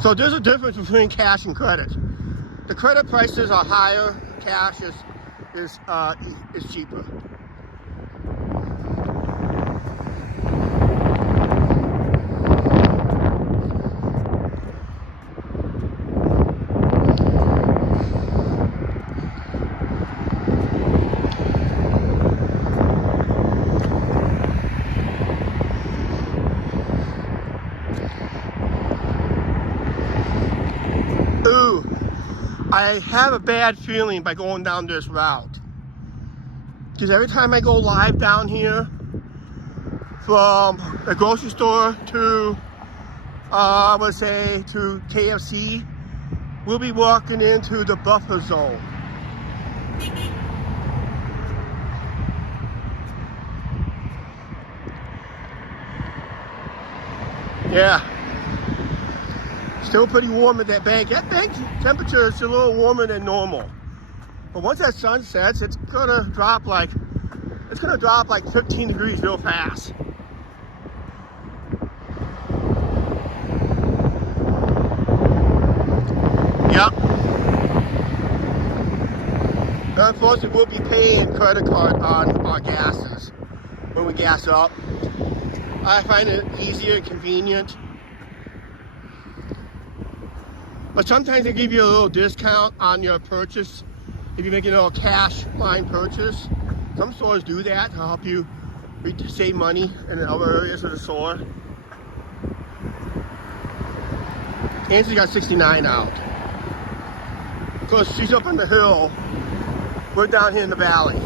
So there's a difference between cash and credit. The credit prices are higher, cash is cheaper. I have a bad feeling by going down this route. Because every time I go live down here, from the grocery store to, I would say, to KFC, we'll be walking into the buffer zone. Yeah. Still pretty warm at that bank. That bank temperature is a little warmer than normal. But once that sun sets, it's gonna drop like 15 degrees real fast. Yep. Unfortunately, we'll be paying credit card on our gases when we gas up. I find it easier and convenient. But sometimes they give you a little discount on your purchase if you're making a little cash line purchase. Some stores do that to help you save money in other areas of the store. Ansley got 69 out. Of course, she's up on the hill. We're down here in the valley.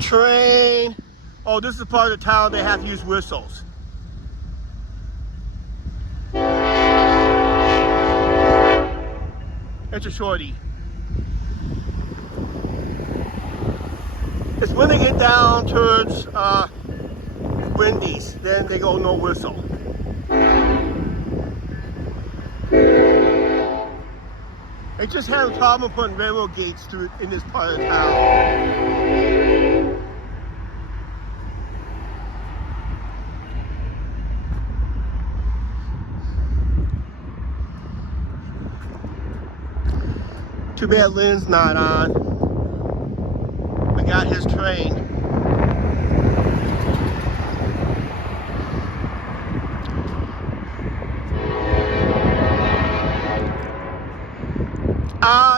Train. Oh, this is the part of the town they have to use whistles. It's a shorty. It's when they get down towards Wendy's, then they go no whistle. They just have a problem putting railroad gates through in this part of town. Too bad Lynn's not on. We got his train.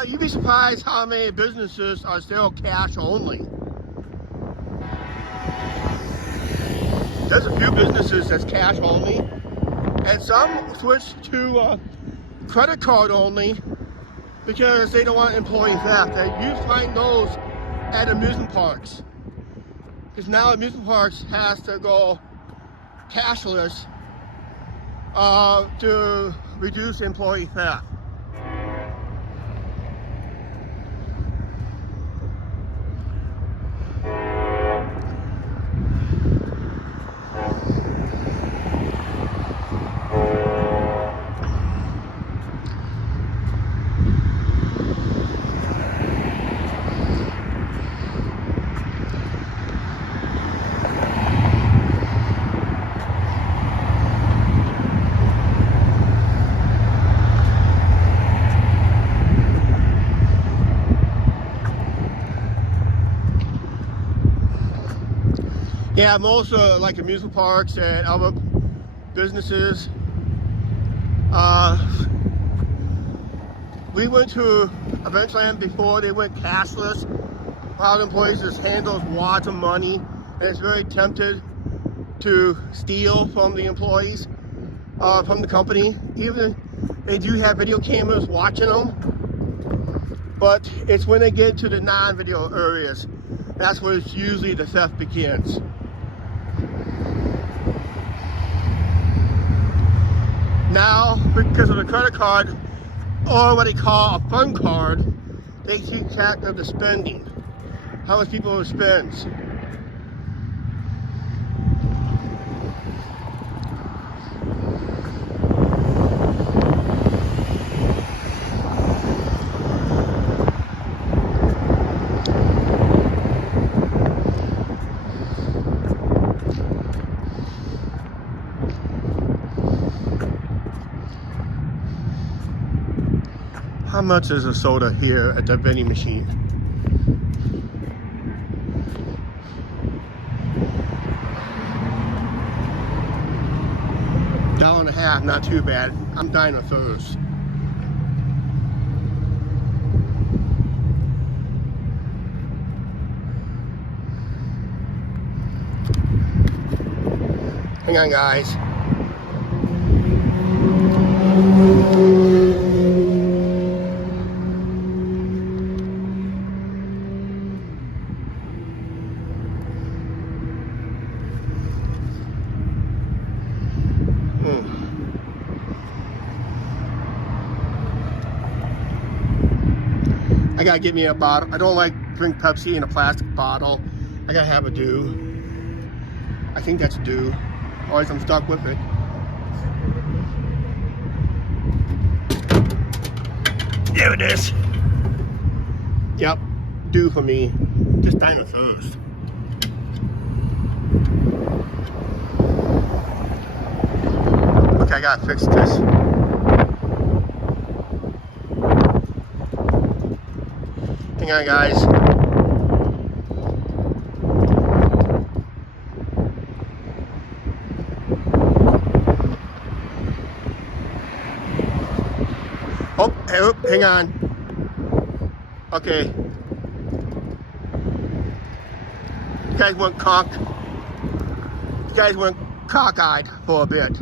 You'd be surprised how many businesses are still cash only. There's a few businesses that's cash only, and some switch to credit card only because they don't want employee theft. And you find those at amusement parks, because now amusement parks has to go cashless to reduce employee theft. Yeah, most like amusement parks and other businesses. We went to Adventureland before they went cashless. A lot of employees just hand those wads of money, and it's very tempted to steal from the employees, from the company. Even they do have video cameras watching them, but it's when they get to the non-video areas, that's where it's usually the theft begins. Now, because of the credit card, or what they call a fun card, they keep track of the spending, how much people spend. How much is a soda here at the vending machine? $1.50, not too bad. I'm dying of thirst. Hang on, guys. I gotta get me a bottle. I don't like drink Pepsi in a plastic bottle. I gotta have a Dew. I think that's a Dew. Otherwise I'm stuck with it. There it is. Yep, Dew for me. Just dying of thirst. Okay, I gotta fix this. Hang on, guys. Oh, hang on. Okay. You guys went cockeyed for a bit.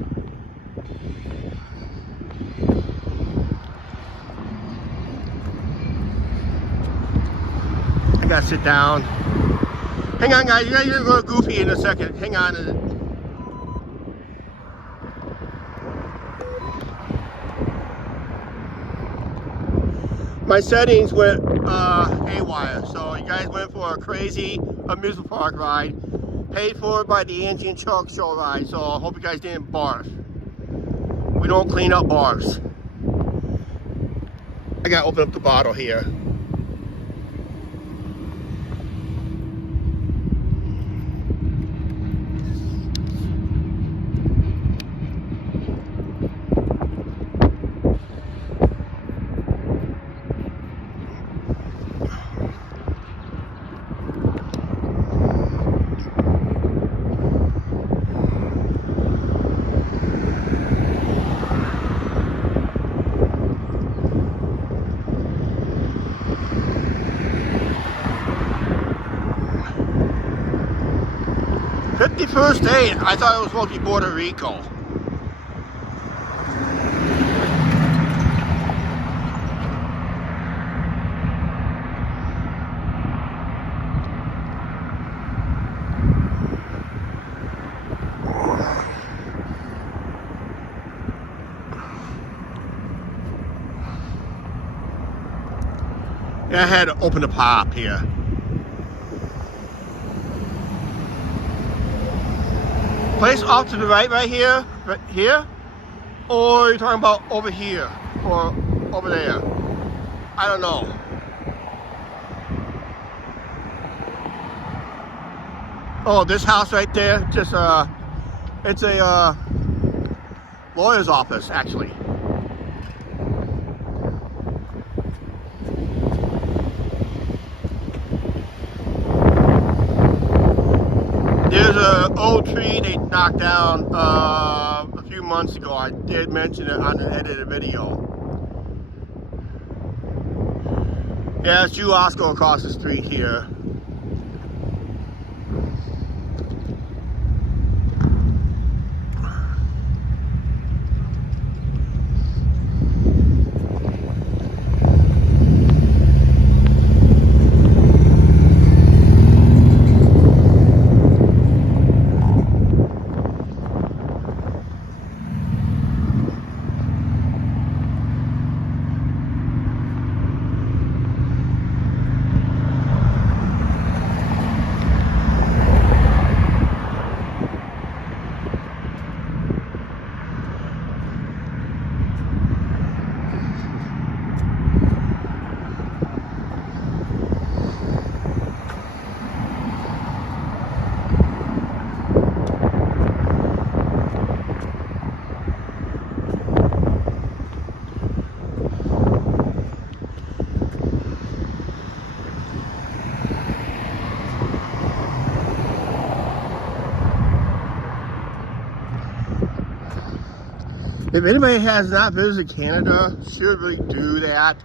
I gotta sit down. Hang on, guys. You guys are a little goofy in a second. Hang on. My settings went haywire, so you guys went for a crazy amusement park ride. paid for by the Angie and Chuck show ride, so I hope you guys didn't barf. We don't clean up bars. I gotta open up the bottle here. First day, I thought it was supposed to be Puerto Rico. Yeah, I had to open the pop here. Place off to the right here, or you're talking about over here, or over there? I don't know. Oh, this house right there, just it's a lawyer's office, actually. There's an old tree they knocked down a few months ago. I did mention it on the edited video. Yeah, it's Jew Osco across the street here. If anybody has not visited Canada, should really do that.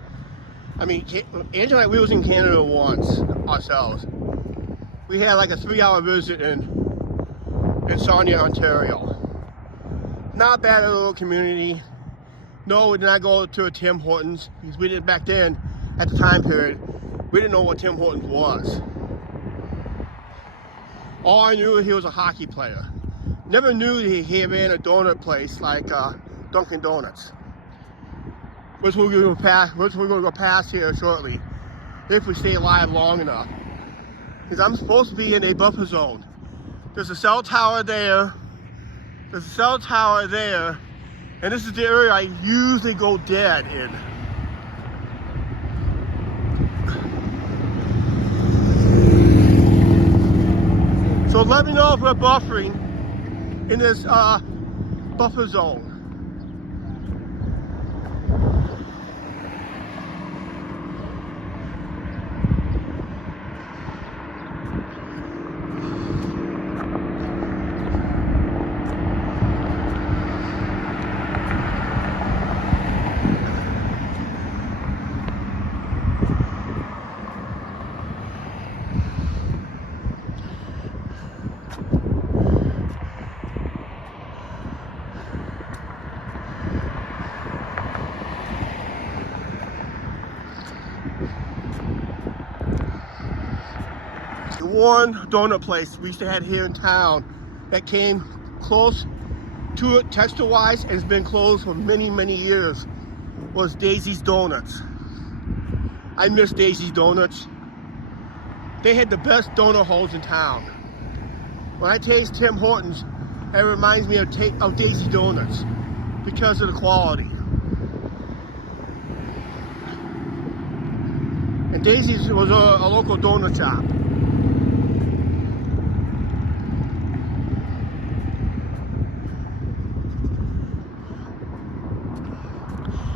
I mean, Angela and I, we was in Canada once ourselves. We had like a 3-hour visit in Sarnia, Ontario. Not bad, a little community. No, we did not go to a Tim Hortons because we didn't back then, at the time period, we didn't know what Tim Hortons was. All I knew was he was a hockey player. Never knew he ran a donut place like Dunkin' Donuts. Which we're going to go past here shortly, if we stay alive long enough. Because I'm supposed to be in a buffer zone. There's a cell tower there. There's a cell tower there. And this is the area I usually go dead in. So let me know if we're buffering in this buffer zone. The one donut place we used to have here in town that came close to it texture-wise and has been closed for many, many years was Daisy's Donuts. I miss Daisy's Donuts. They had the best donut holes in town. When I taste Tim Hortons, it reminds me of Daisy Donuts because of the quality. And Daisy's was a local donut shop.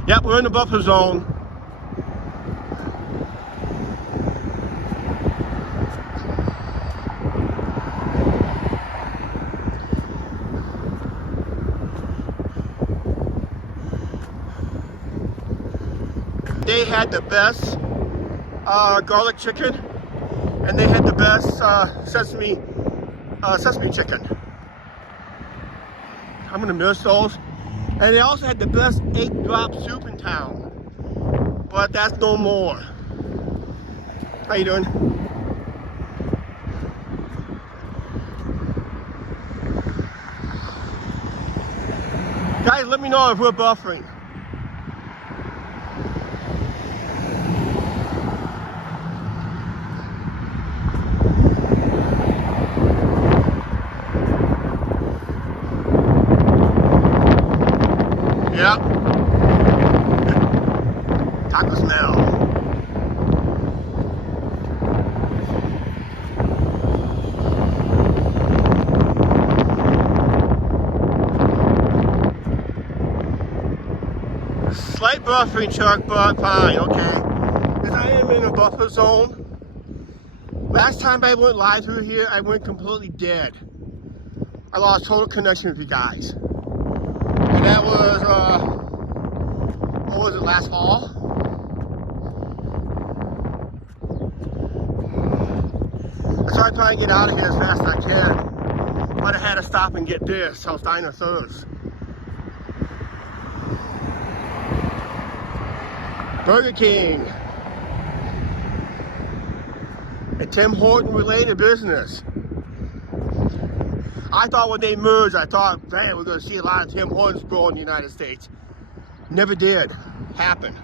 Yep, we're in the buffer zone. They had the best garlic chicken, and they had the best sesame chicken. I'm gonna miss those. And they also had the best egg drop soup in town, but that's no more. How you doing? Guys, let me know if we're buffering. Yep. Taco smell. Slight buffering, Chuck, but fine, okay. Because I am in a buffer zone. Last time I went live through here, I went completely dead. I lost total connection with you guys. And that was, what was it, last fall? I tried trying to get out of here as fast as I can, but I had to stop and get this. I was dying of thirst. Burger King. A Tim Horton related business. I thought when they merged, I thought, man, we're going to see a lot of Tim Hortons grow in the United States. Never did happen.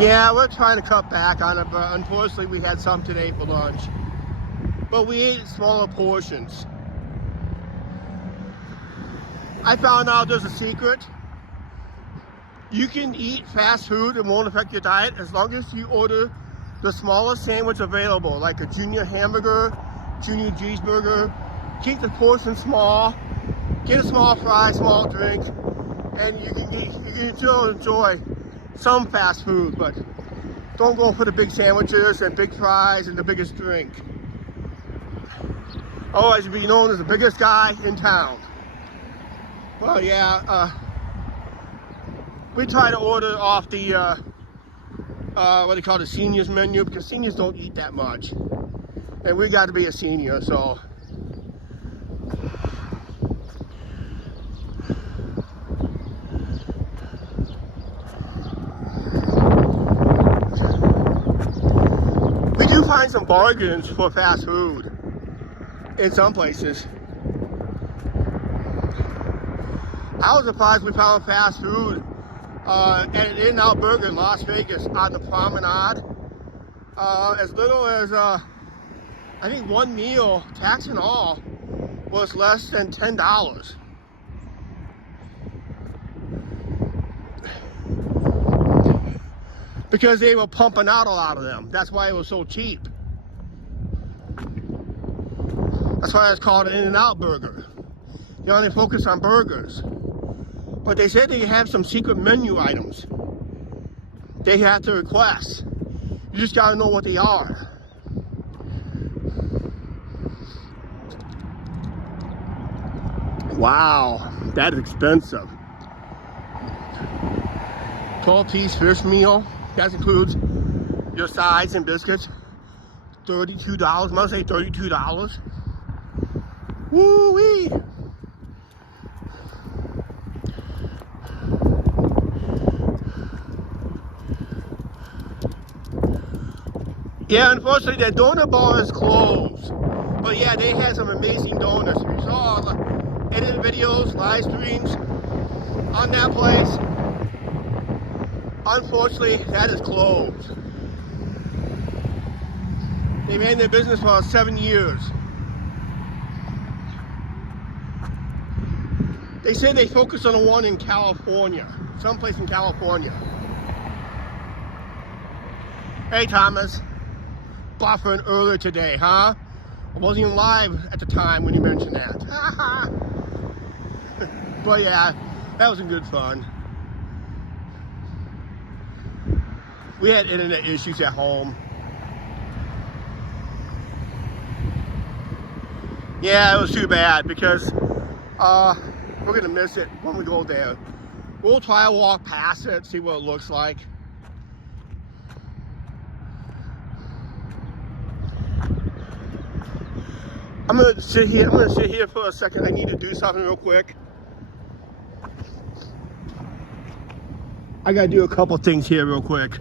Yeah, we're trying to cut back on it, but unfortunately we had some today for lunch. But we ate smaller portions. I found out there's a secret. You can eat fast food, it won't affect your diet as long as you order the smallest sandwich available, like a junior hamburger, junior cheeseburger. Keep the portion small, get a small fry, small drink, and you can still enjoy some fast food, but don't go for the big sandwiches and big fries and the biggest drink. Otherwise, you'll be known as the biggest guy in town. Well, yeah, we try to order off the, what they call the seniors menu, because seniors don't eat that much. And we got to be a senior, so. We do find some bargains for fast food in some places. I was surprised we found fast food at an In-N-Out Burger in Las Vegas on the promenade. As little as, I think one meal, tax and all, was less than $10. Because they were pumping out a lot of them. That's why it was so cheap. That's why it's called an In-N-Out Burger. They only focus on burgers. But they said they have some secret menu items they have to request. You just gotta know what they are. Wow, that is expensive. 12-piece fish meal. That includes your sides and biscuits. $32. I must say $32. Woo-wee! Yeah, unfortunately, the donut bar is closed. But yeah, they had some amazing donuts. If you saw editing videos, live streams on that place. Unfortunately, that is closed. They ran their business for 7 years. They said they focused on the one in California, someplace in California. Hey Thomas, buffering earlier today, huh? I wasn't even live at the time when you mentioned that. But yeah, that was some good fun. We had internet issues at home. Yeah, it was too bad because we're gonna miss it when we go there. We'll try to walk past it, see what it looks like. I'm gonna sit here for a second. I need to do something real quick. I gotta do a couple things here real quick.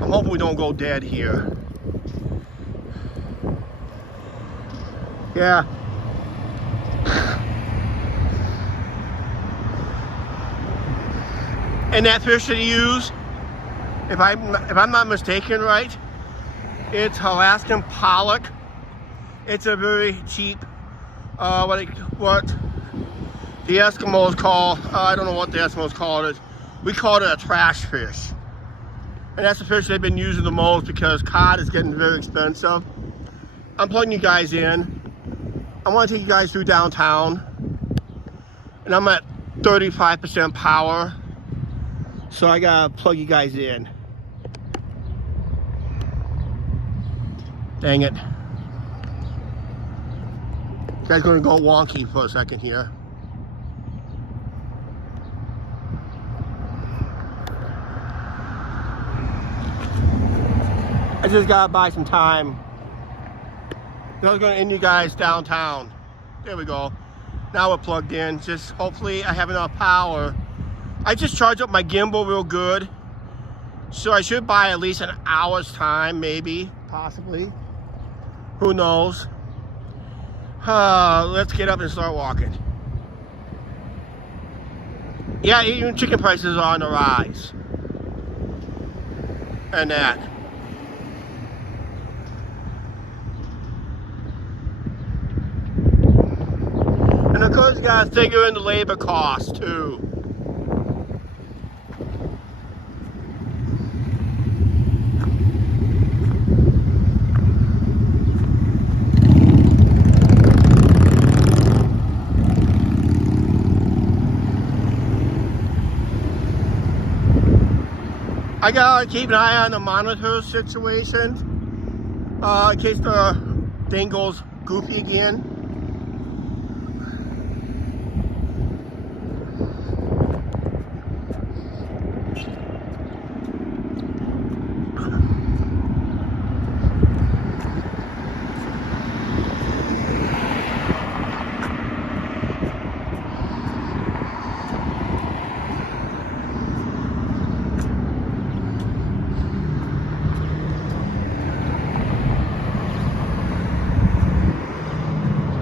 I'm hoping we don't go dead here. Yeah. And that fish that he used, if I'm not mistaken, right, it's Alaskan pollock. It's a very cheap, what the Eskimos call, I don't know what the Eskimos call it. We call it a trash fish. And that's the fish they've been using the most because cod is getting very expensive. I'm plugging you guys in. I want to take you guys through downtown. And I'm at 35% power. So I gotta plug you guys in. Dang it. You guys gonna go wonky for a second here. I just gotta buy some time. I was gonna end you guys downtown. There we go. Now we're plugged in. Just hopefully I have enough power. I just charged up my gimbal real good. So I should buy at least an hour's time, maybe, possibly. Who knows? Let's get up and start walking. Yeah, even chicken prices are on the rise. And that. And of course you gotta figure in the labor cost too. I gotta keep an eye on the monitor situation in case the thing goes goofy again.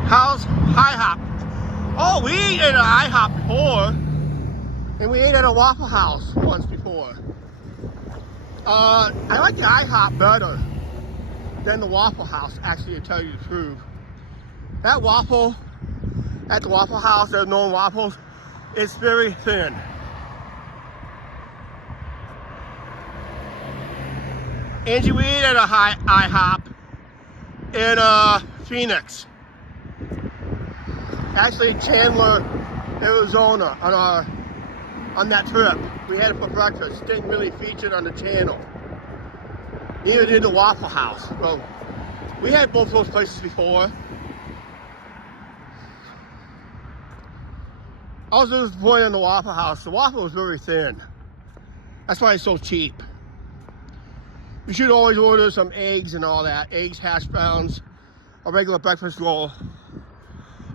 How's IHOP? Oh, we ate at an IHOP before, and we ate at a Waffle House once before. I like the IHOP better than the Waffle House, actually, to tell you the truth. That waffle at the Waffle House, their known waffles, it's very thin. Angie, we ate at a IHOP in Phoenix. Actually, Chandler, Arizona, on that trip. We had it for breakfast. Didn't really feature it on the channel. Neither did the Waffle House. Well, we had both those places before. I was disappointed in the Waffle House. The waffle was very thin. That's why it's so cheap. You should always order some eggs and all that. Eggs, hash browns, a regular breakfast roll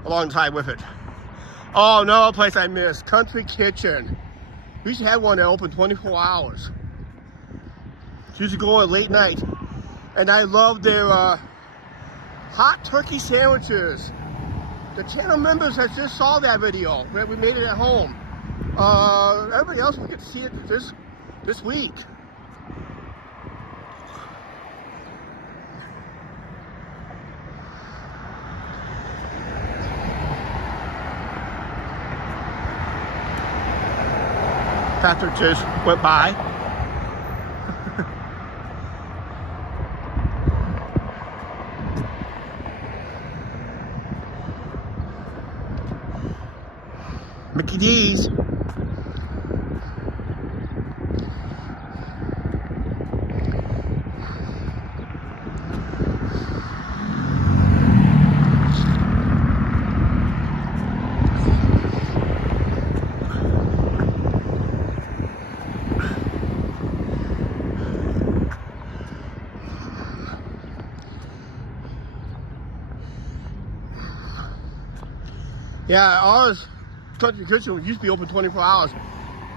alongside with it. Oh, another place I missed, Country Kitchen. We used to have one that opened 24 hours. Used to go at late night. And I love their hot turkey sandwiches. The channel members that just saw that video, where we made it at home. Everybody else will get to see it this week. Pastor just went by. Mickey D's. Yeah, ours country kitchen used to be open 24 hours.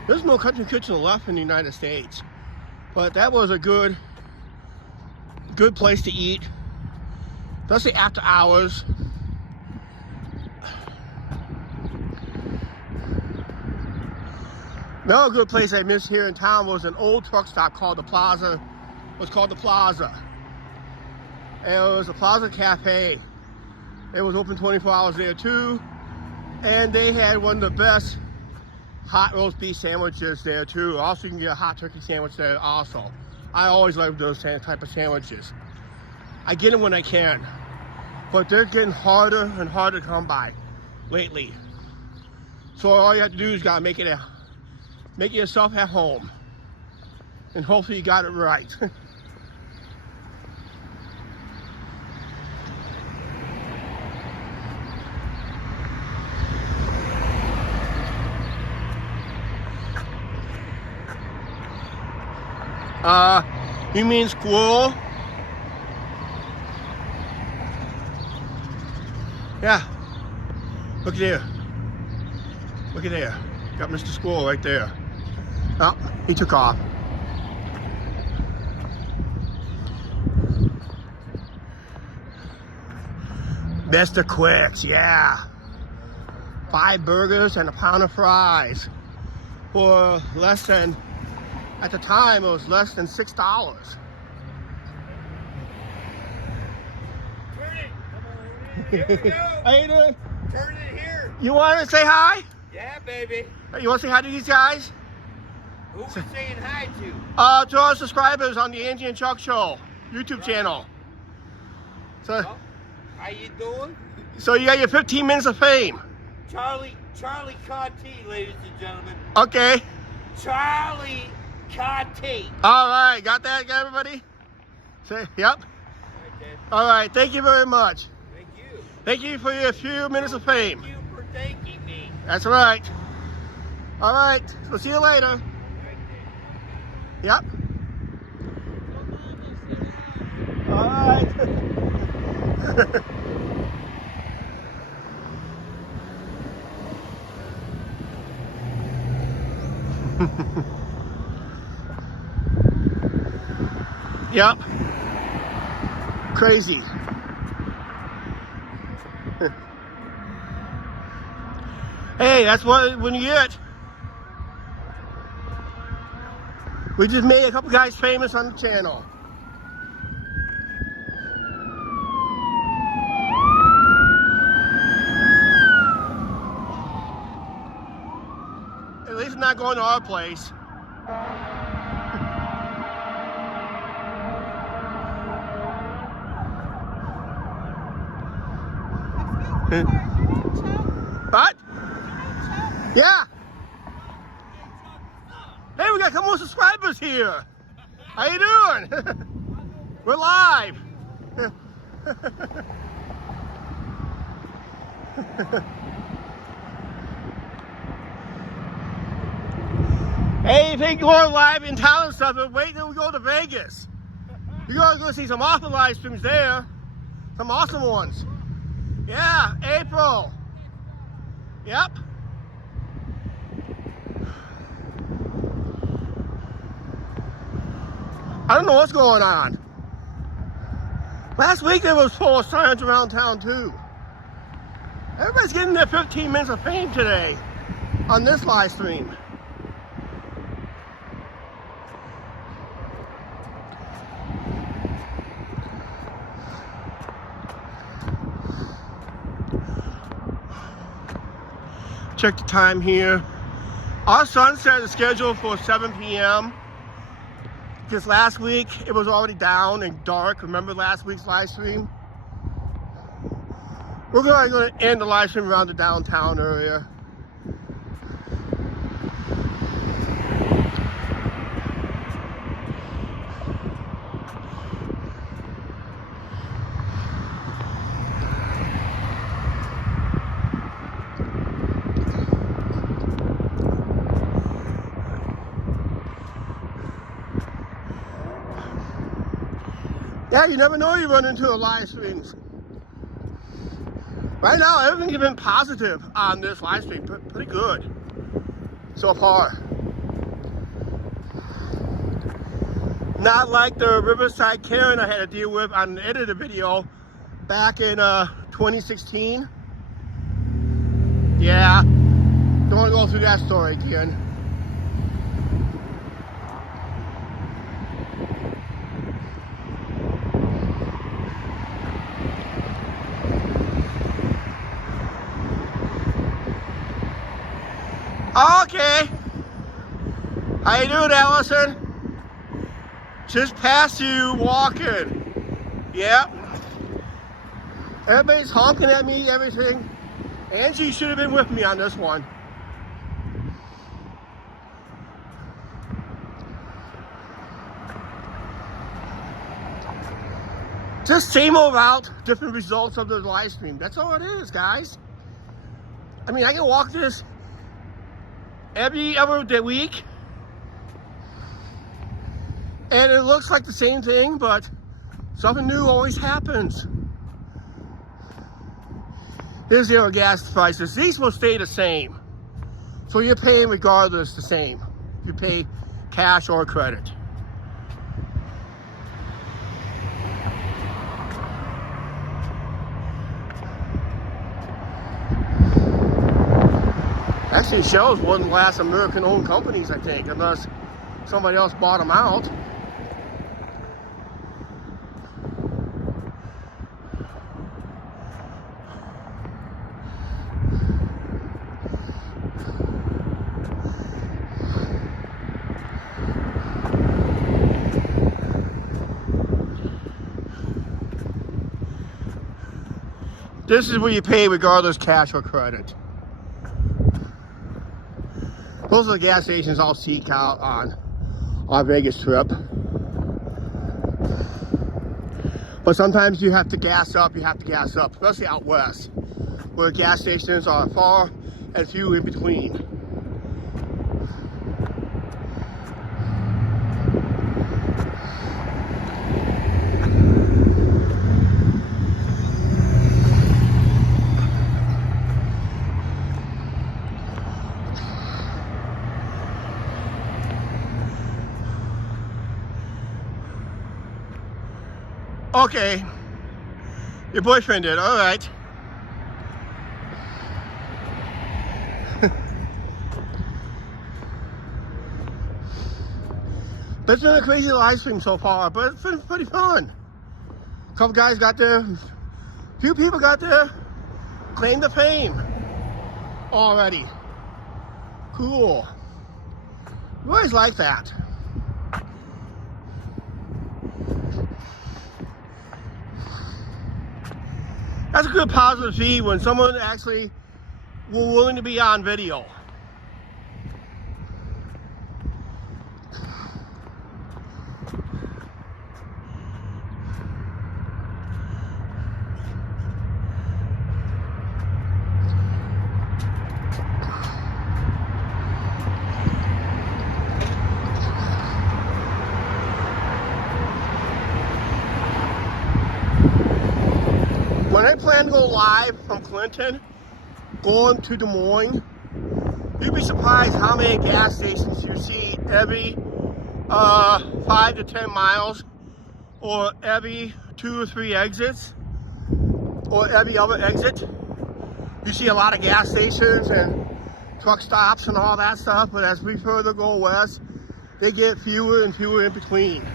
There's no country kitchen left in the United States, but that was a good place to eat, especially after hours. Another good place I missed here in town was an old truck stop called the Plaza. It was called the Plaza, and it was a Plaza Cafe. It was open 24 hours there too. And they had one of the best hot roast beef sandwiches there too. Also, you can get a hot turkey sandwich there also. I always love those type of sandwiches. I get them when I can, but they're getting harder and harder to come by lately. So all you have to do is gotta make it yourself at home, and hopefully you got it right. You mean squirrel? Yeah. Look there. Look at there. Got Mr. Squirrel right there. Oh, he took off. Mr. Quicks, yeah. 5 burgers and a pound of fries for less than, at the time, it was less than $6. Turn it! Here we go! How you doing? Turn it here! You want to say hi? Yeah, baby. You want to say hi to these guys? Who we saying hi to? To our subscribers on the Angie and Chuck Show YouTube channel. So, Well, how you doing? so you got your 15 minutes of fame. Charlie Conti, ladies and gentlemen. Okay. Charlie Conti. All right. Got that, everybody? Say, yep. Okay. All right. Thank you very much. Thank you. Thank you for your few minutes of fame. Thank you for thanking me. That's right. All right. We'll see you later. Yep. All right. Yep. Crazy. Hey, that's what when you get. We just made a couple guys famous on the channel. At least I'm not going to our place. What? Yeah. Hey, we got a couple more subscribers here. How you doing? We're live. Hey, you think going live in town and stuff, but wait till we go to Vegas. You're going to go see some awesome live streams there. Some awesome ones. Yeah, April. Yep. I don't know what's going on. Last week there was full of signs around town too. Everybody's getting their 15 minutes of fame today on this live stream. Check the time here. Our sunset is scheduled for 7 p.m. Because last week it was already down and dark. Remember last week's live stream? We're going to end the live stream around the downtown area. Yeah, you never know you run into a live stream. Right now, everything's been positive on this live stream. Pretty good so far. Not like the Riverside Karen I had to deal with on the edited video back in 2016. Yeah, don't want to go through that story again. Okay. How you doing, Allison? Just past you walking. Yep. Everybody's honking at me, everything. Angie should have been with me on this one. Just same old route, different results of the live stream. That's all it is, guys. I mean, I can walk this every other week, and it looks like the same thing, but something new always happens. Here's the gas prices. These will stay the same, so you're paying regardless the same. You pay cash or credit. Actually, Shell's one of the last American-owned companies, I think, unless somebody else bought them out. This is where you pay regardless cash or credit. Those are the gas stations I'll seek out on our Vegas trip. But sometimes you have to gas up, especially out west, where gas stations are far and few in between. Okay, your boyfriend did, all right. It's been a crazy live stream so far, but it's been pretty fun. A couple guys got there, a few people got there, claimed the fame already. Cool. You always like that. That's a good positive feed when someone actually were willing to be on video. When I plan to go live from Clinton, going to Des Moines, you'd be surprised how many gas stations you see every 5 to 10 miles, or every 2 or 3 exits, or every other exit. You see a lot of gas stations and truck stops and all that stuff, but as we further go west, they get fewer and fewer in between.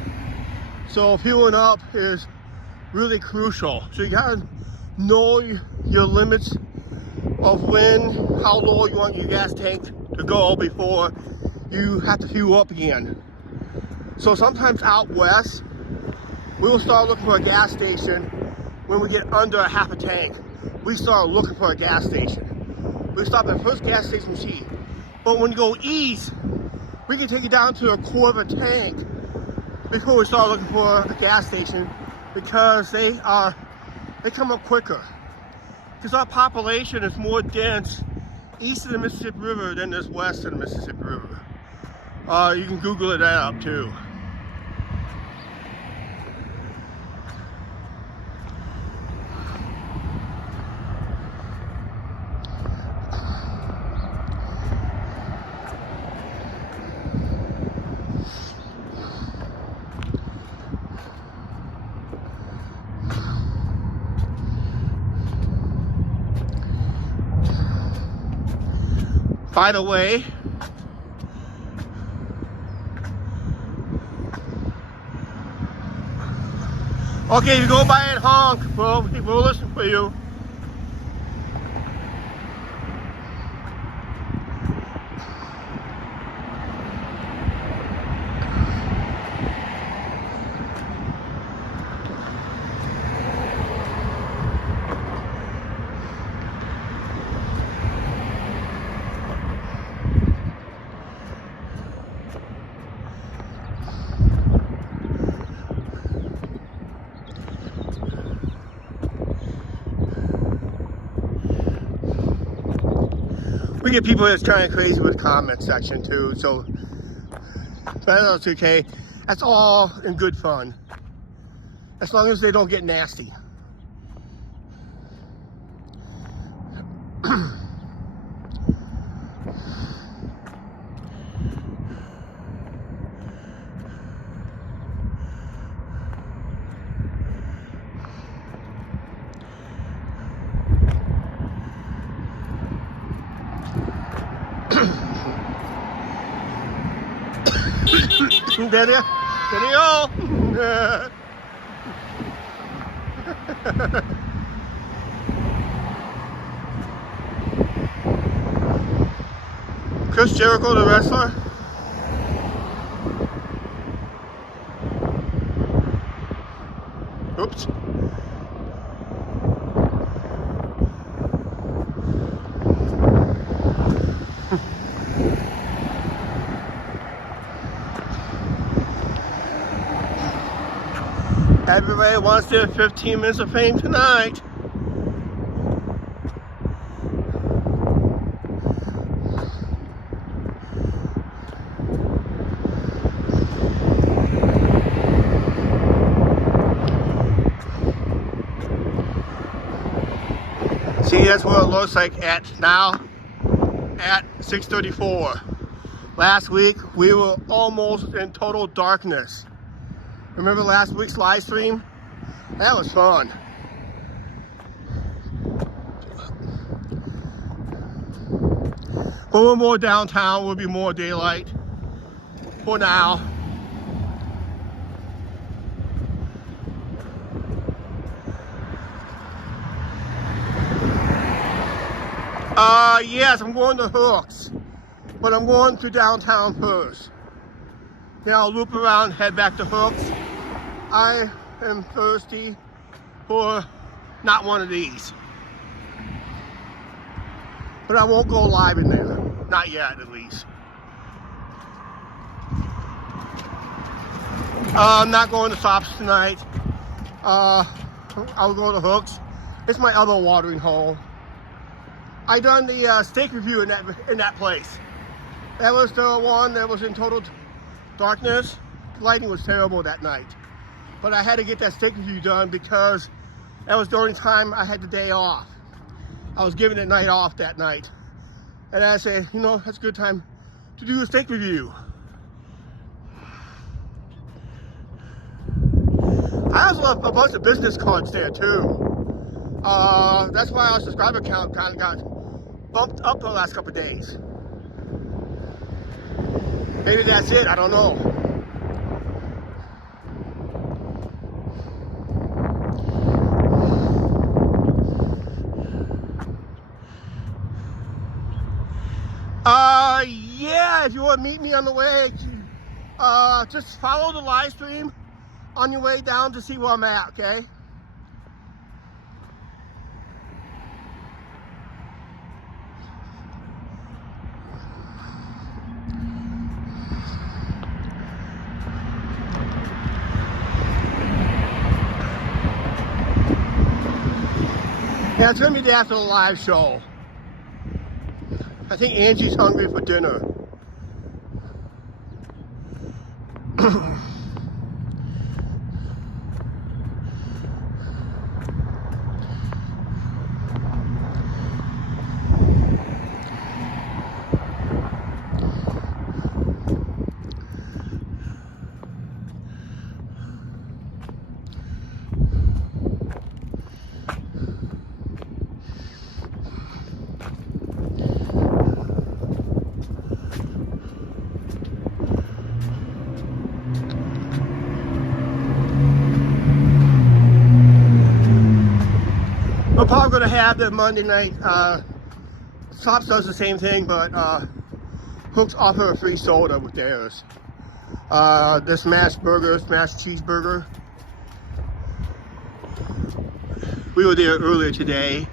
So fueling up is really crucial. So you gotta know your limits of how low you want your gas tank to go before you have to fuel up again. So sometimes out west, we will start looking for a gas station when we get under a half a tank. We start looking for a gas station. We stop at the first gas station we see. But when you go east, we can take it down to a quarter of a tank before we start looking for a gas station, because they come up quicker. Because our population is more dense east of the Mississippi River than is west of the Mississippi River. You can Google that up too. By the way, okay, if you go by and honk, we'll listen for you. We get people that's trying crazy with the comment section too, so that's okay. That's all in good fun, as long as they don't get nasty. Daddy, Chris Jericho, the wrestler. Oops. Everybody wants their 15 minutes of fame tonight. See, that's what it looks like now at 6:34. Last week, we were almost in total darkness. Remember last week's live stream? That was fun. When we're more downtown, we'll be more daylight. For now. Yes, I'm going to Hooks, but I'm going to downtown first. Then I'll loop around, head back to Hooks. I am thirsty for not one of these. But I won't go live in there. Not yet, at least. I'm not going to Stops tonight. I'll go to Hooks. It's my other watering hole. I done the steak review in that place. That was the one that was in total darkness. The lighting was terrible that night. But I had to get that steak review done because that was the only time I had the day off. I was given the night off that night. And I said, you know, that's a good time to do a steak review. I also left a bunch of business cards there too. That's why our subscriber count kind of got bumped up the last couple of days. Maybe that's it, I don't know. Yeah, if you want to meet me on the way, just follow the live stream on your way down to see where I'm at, okay? Yeah, it's gonna be the after the live show. I think Angie's hungry for dinner. We're probably going to have the Monday night. Tops does the same thing, but Hooks offer a free soda with theirs. The smashed burger, smashed cheeseburger. We were there earlier today.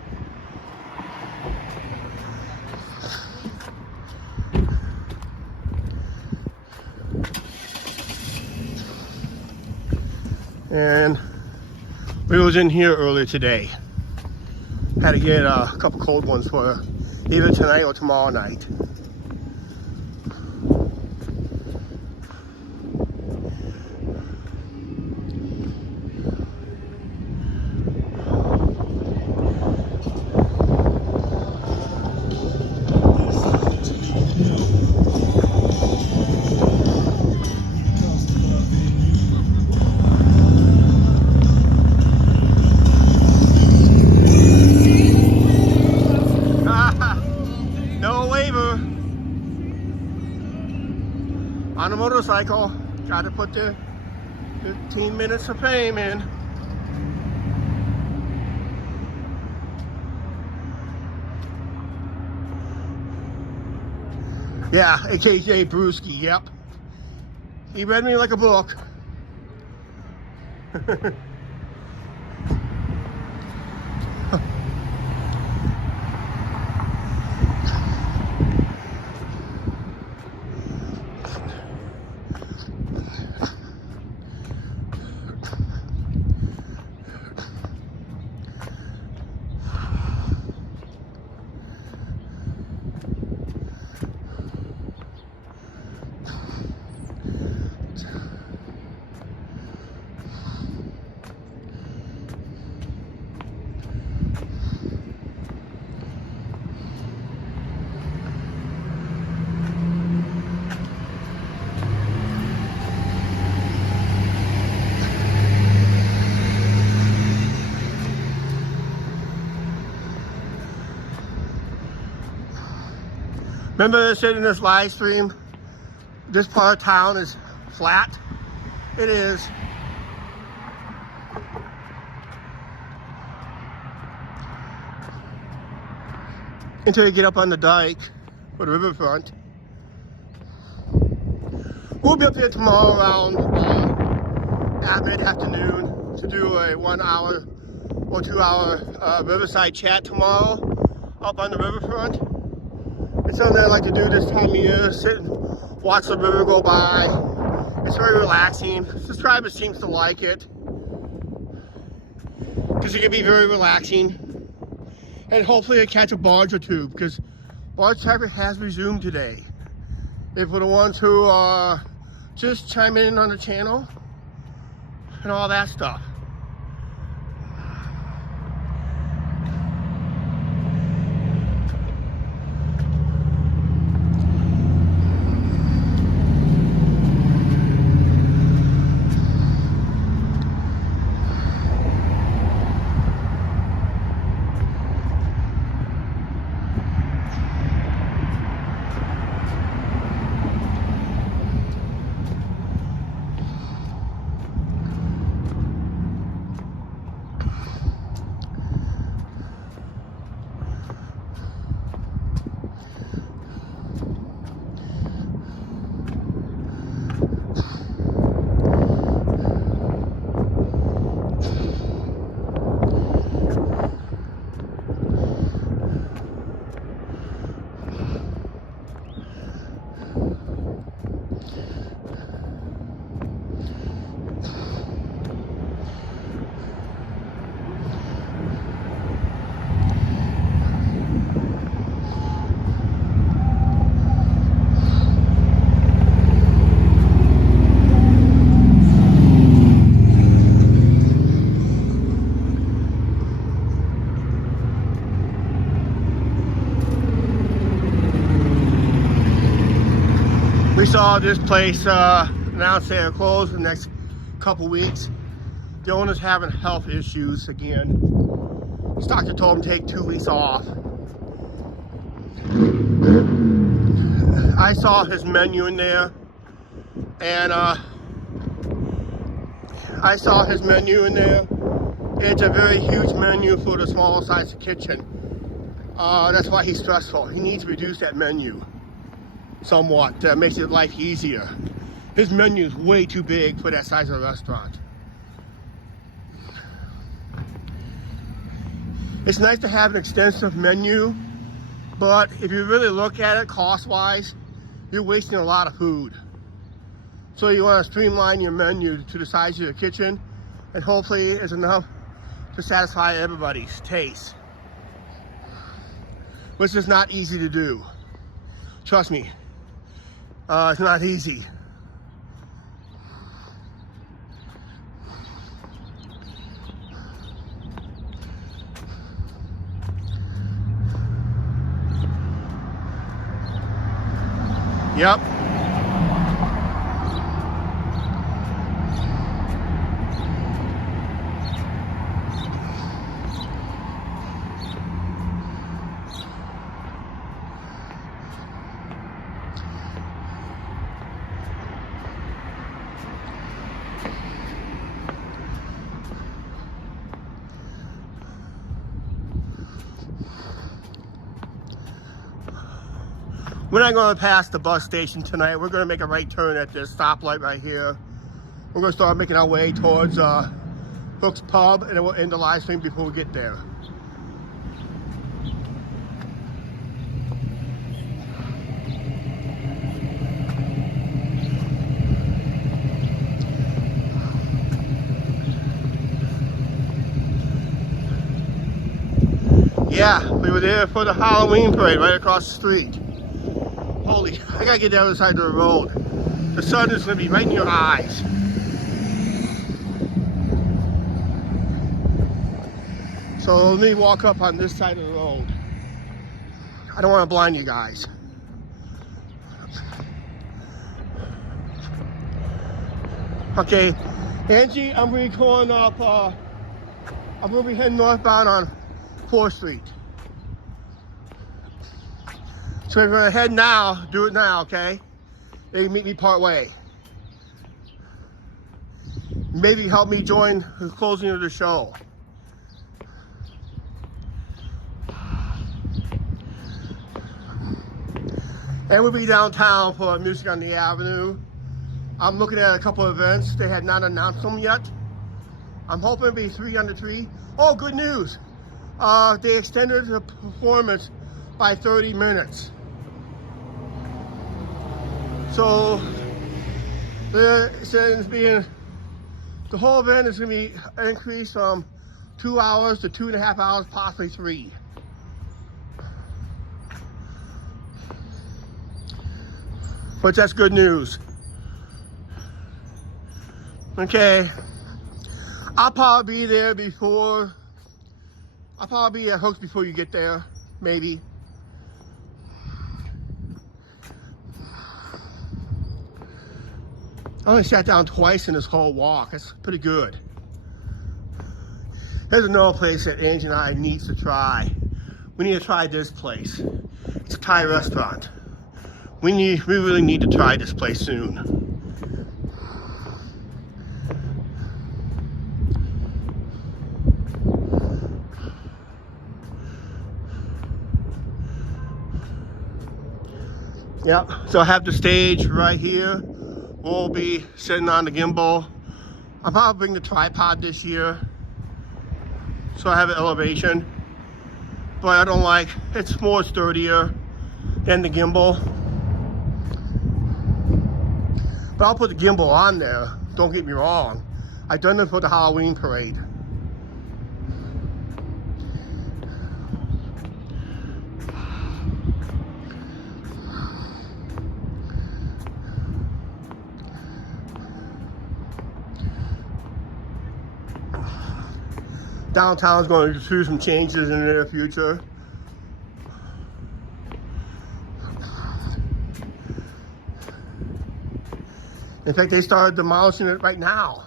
And we was in here earlier today. Had to get a couple cold ones for either tonight or tomorrow night. On a motorcycle, got to put the 15 minutes of fame in. Yeah, AKJ Brewski, yep. He read me like a book. Remember I said in this live stream, this part of town is flat? It is. Until you get up on the dike or the riverfront. We'll be up there tomorrow around at mid-afternoon to do a 1 hour or 2 hour riverside chat tomorrow up on the riverfront. It's something I like to do this time of year, sit and watch the river go by. It's very relaxing. Subscribers seems to like it because it can be very relaxing. And hopefully I catch a barge or two because barge traffic has resumed today. If for the ones who are just chiming in on the channel and all that stuff. saw this place announced they are closed the next couple weeks. The owner's having health issues again. His doctor told him to take 2 weeks off. I saw his menu in there, and it's a very huge menu for the small size kitchen. That's why he's stressful. He needs to reduce that menu somewhat. Makes his life easier. His menu is way too big for that size of a restaurant. It's nice to have an extensive menu, but if you really look at it cost-wise, you're wasting a lot of food. So you want to streamline your menu to the size of your kitchen, and hopefully it's enough to satisfy everybody's taste. Which is not easy to do. Trust me, it's not easy. Yep. We're not going to pass the bus station tonight. We're going to make a right turn at this stoplight right here. We're going to start making our way towards Hook's Pub, and then we'll end the live stream before we get there. Yeah, we were there for the Halloween parade right across the street. Holy, I gotta get the other side of the road. The sun is gonna be right in your eyes. So let me walk up on this side of the road. I don't want to blind you guys. Okay, Angie, I'm gonna be going up, I'm gonna be heading northbound on 4th Street. So if you're gonna head now, do it now, okay? You can meet me part way. Maybe help me join the closing of the show. And we'll be downtown for Music on the Avenue. I'm looking at a couple of events. They had not announced them yet. I'm hoping it'll be 3 under 3. Oh, good news. They extended the performance by 30 minutes. So the whole event is going to be increased from 2 hours to 2.5 hours, possibly 3. But that's good news. Okay, I'll probably be there before. I'll probably be at Hooks before you get there, maybe. I only sat down twice in this whole walk. That's pretty good. There's another place that Angie and I need to try. We need to try this place. It's a Thai restaurant. We really need to try this place soon. Yep, so I have the stage right here. We'll be sitting on the gimbal. I'll probably bring the tripod this year, so I have an elevation. But I don't like, it's more sturdier than the gimbal. But I'll put the gimbal on there, don't get me wrong. I've done it for the Halloween parade. Downtown is going to do some changes in the near future. In fact, they started demolishing it right now.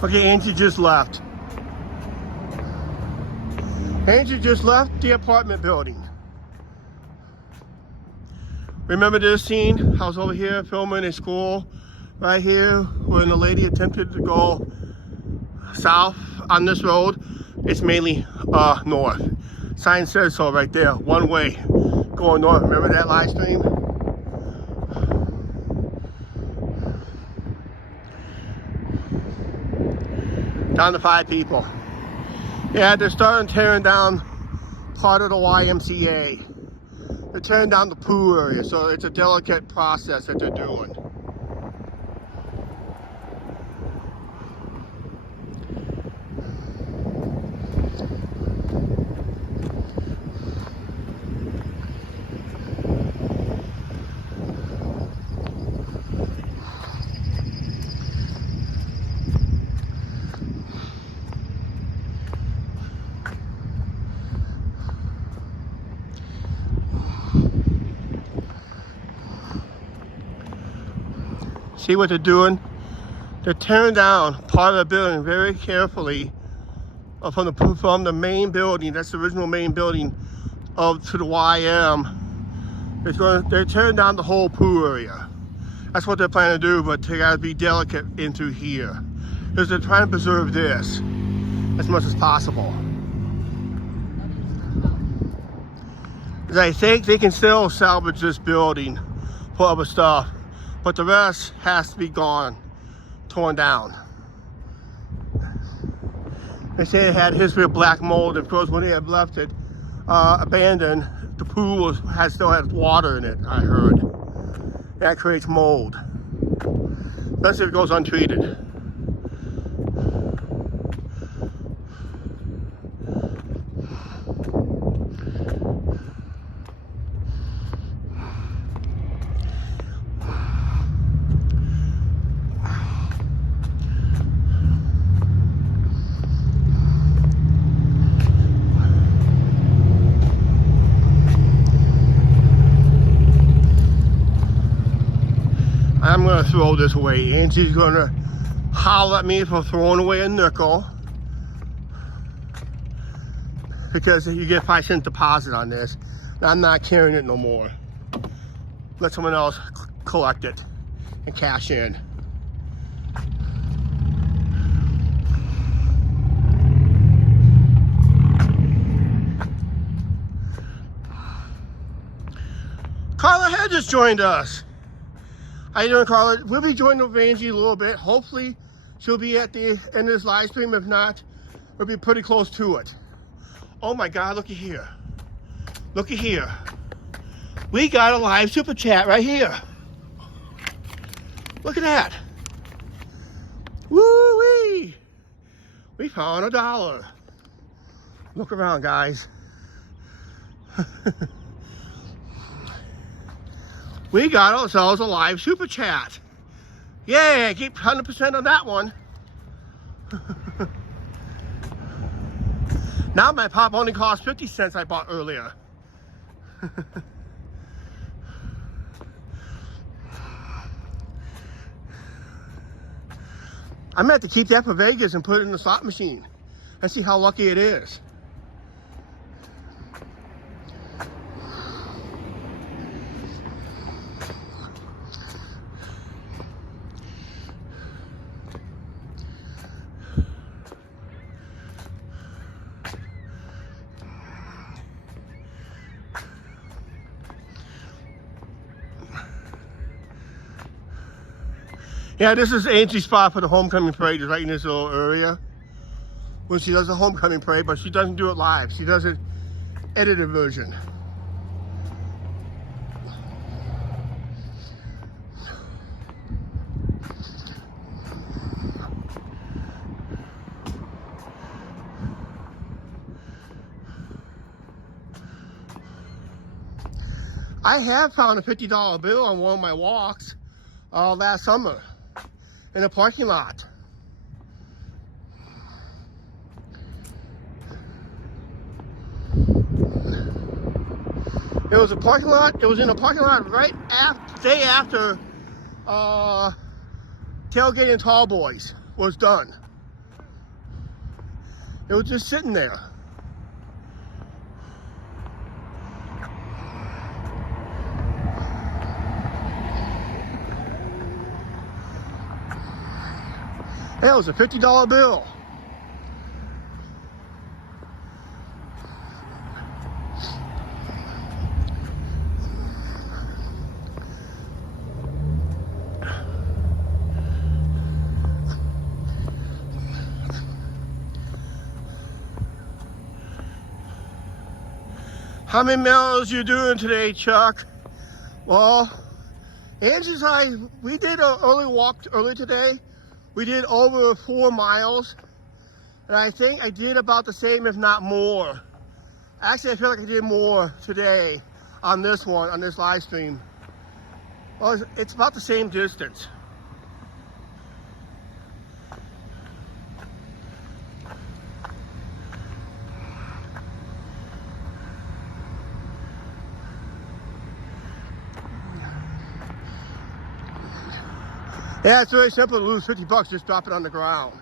Okay, Angie just left. Angie just left the apartment building. Remember this scene? I was over here filming a school right here when the lady attempted to go south on this road. It's mainly north. Sign says so right there, one way going north. Remember that live stream? Down to 5 people. Yeah, they're starting tearing down part of the YMCA. They're tearing down the pool area, so it's a delicate process that they're doing. See what they're doing? They're tearing down part of the building very carefully from the main building. That's the original main building to the YM. They're tearing down the whole pool area. That's what they're planning to do, but they gotta be delicate into here. Because they're trying to preserve this as much as possible. Because I think they can still salvage this building for other stuff, but the rest has to be gone, torn down. They say it had history of black mold. Of course, when they had left it abandoned, the pool still has water in it, I heard. That creates mold, especially if it goes untreated. I'm gonna throw this away. Angie's gonna holler at me for throwing away a nickel because you get a 5-cent deposit on this. I'm not carrying it no more. Let someone else collect it and cash in. Carla Hedges joined us. How you doing, Carla? We'll be joining with Angie a little bit. Hopefully, she'll be at the end of this live stream. If not, we'll be pretty close to it. Oh my God, looky here. Looky here. We got a live super chat right here. Look at that. Woo-wee. We found $1. Look around, guys. We got ourselves a live super chat. Yeah, keep 100% on that one. Now my pop only cost 50 cents I bought earlier. I meant to keep that for Vegas and put it in the slot machine and see how lucky it is. Yeah, this is Angie's spot for the homecoming parade, is right in this little area. When she does the homecoming parade, but she doesn't do it live. She does it edited version. I have found a $50 bill on one of my walks last summer in a parking lot. It was a parking lot. It was in a parking lot right day after Tailgating Tall Boys was done. It was just sitting there. That was a $50 bill. How many miles you doing today, Chuck? Well, Angie's and I, we did an early walk early today. We did over 4 miles. And I think I did about the same, if not more. Actually, I feel like I did more today on this one, on this live stream. Well, it's about the same distance. Yeah, it's very simple to lose 50 bucks, just drop it on the ground.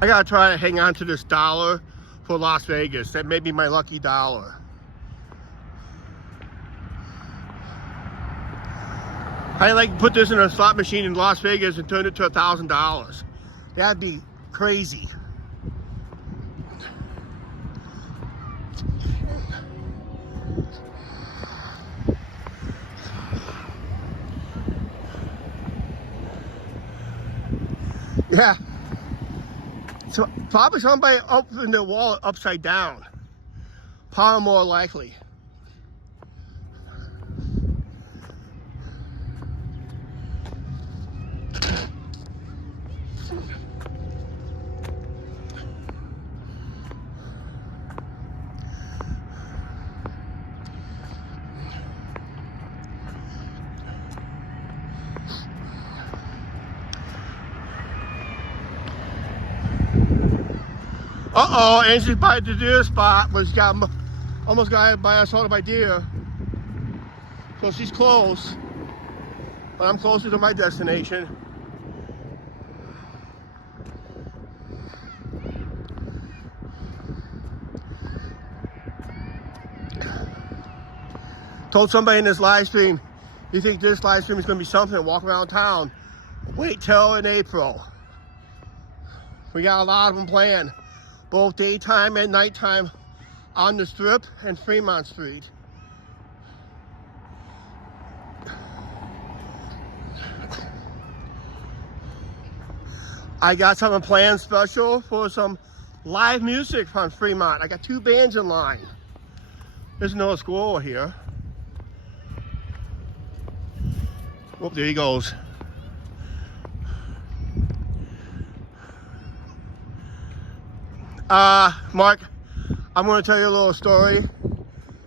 I gotta try to hang on to this dollar for Las Vegas. That may be my lucky dollar. I'd like to put this in a slot machine in Las Vegas and turn it to $1,000. That'd be crazy. Yeah. So probably somebody opened their wallet upside down. Probably more likely. Uh-oh, Angie's by the deer spot almost got by assaulted by deer. So she's close, but I'm closer to my destination. Told somebody in this live stream, you think this live stream is going to be something, walk around town. Wait till in April. We got a lot of them planned. Both daytime and nighttime on the Strip and Fremont Street. I got something planned special for some live music on Fremont. I got 2 bands in line. There's another squirrel here. Oh, there he goes. Mark, I'm going to tell you a little story.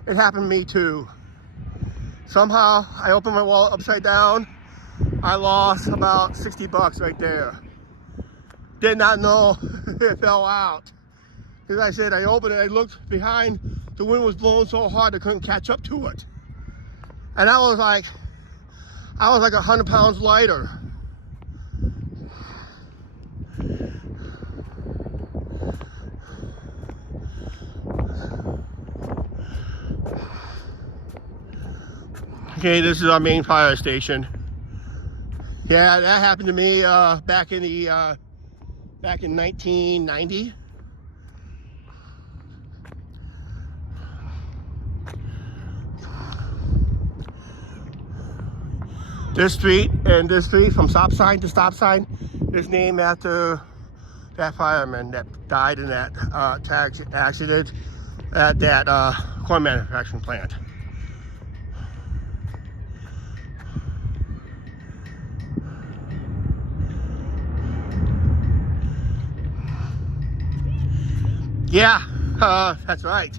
It happened to me too. Somehow, I opened my wallet upside down. I lost about 60 bucks right there. Did not know it fell out. As I said, I opened it, I looked behind, the wind was blowing so hard I couldn't catch up to it. And I was like 100 pounds lighter. Okay, this is our main fire station. Yeah, that happened to me back in 1990. This street and this street, from stop sign to stop sign, is named after that fireman that died in that accident at that corn manufacturing plant. Yeah, that's right.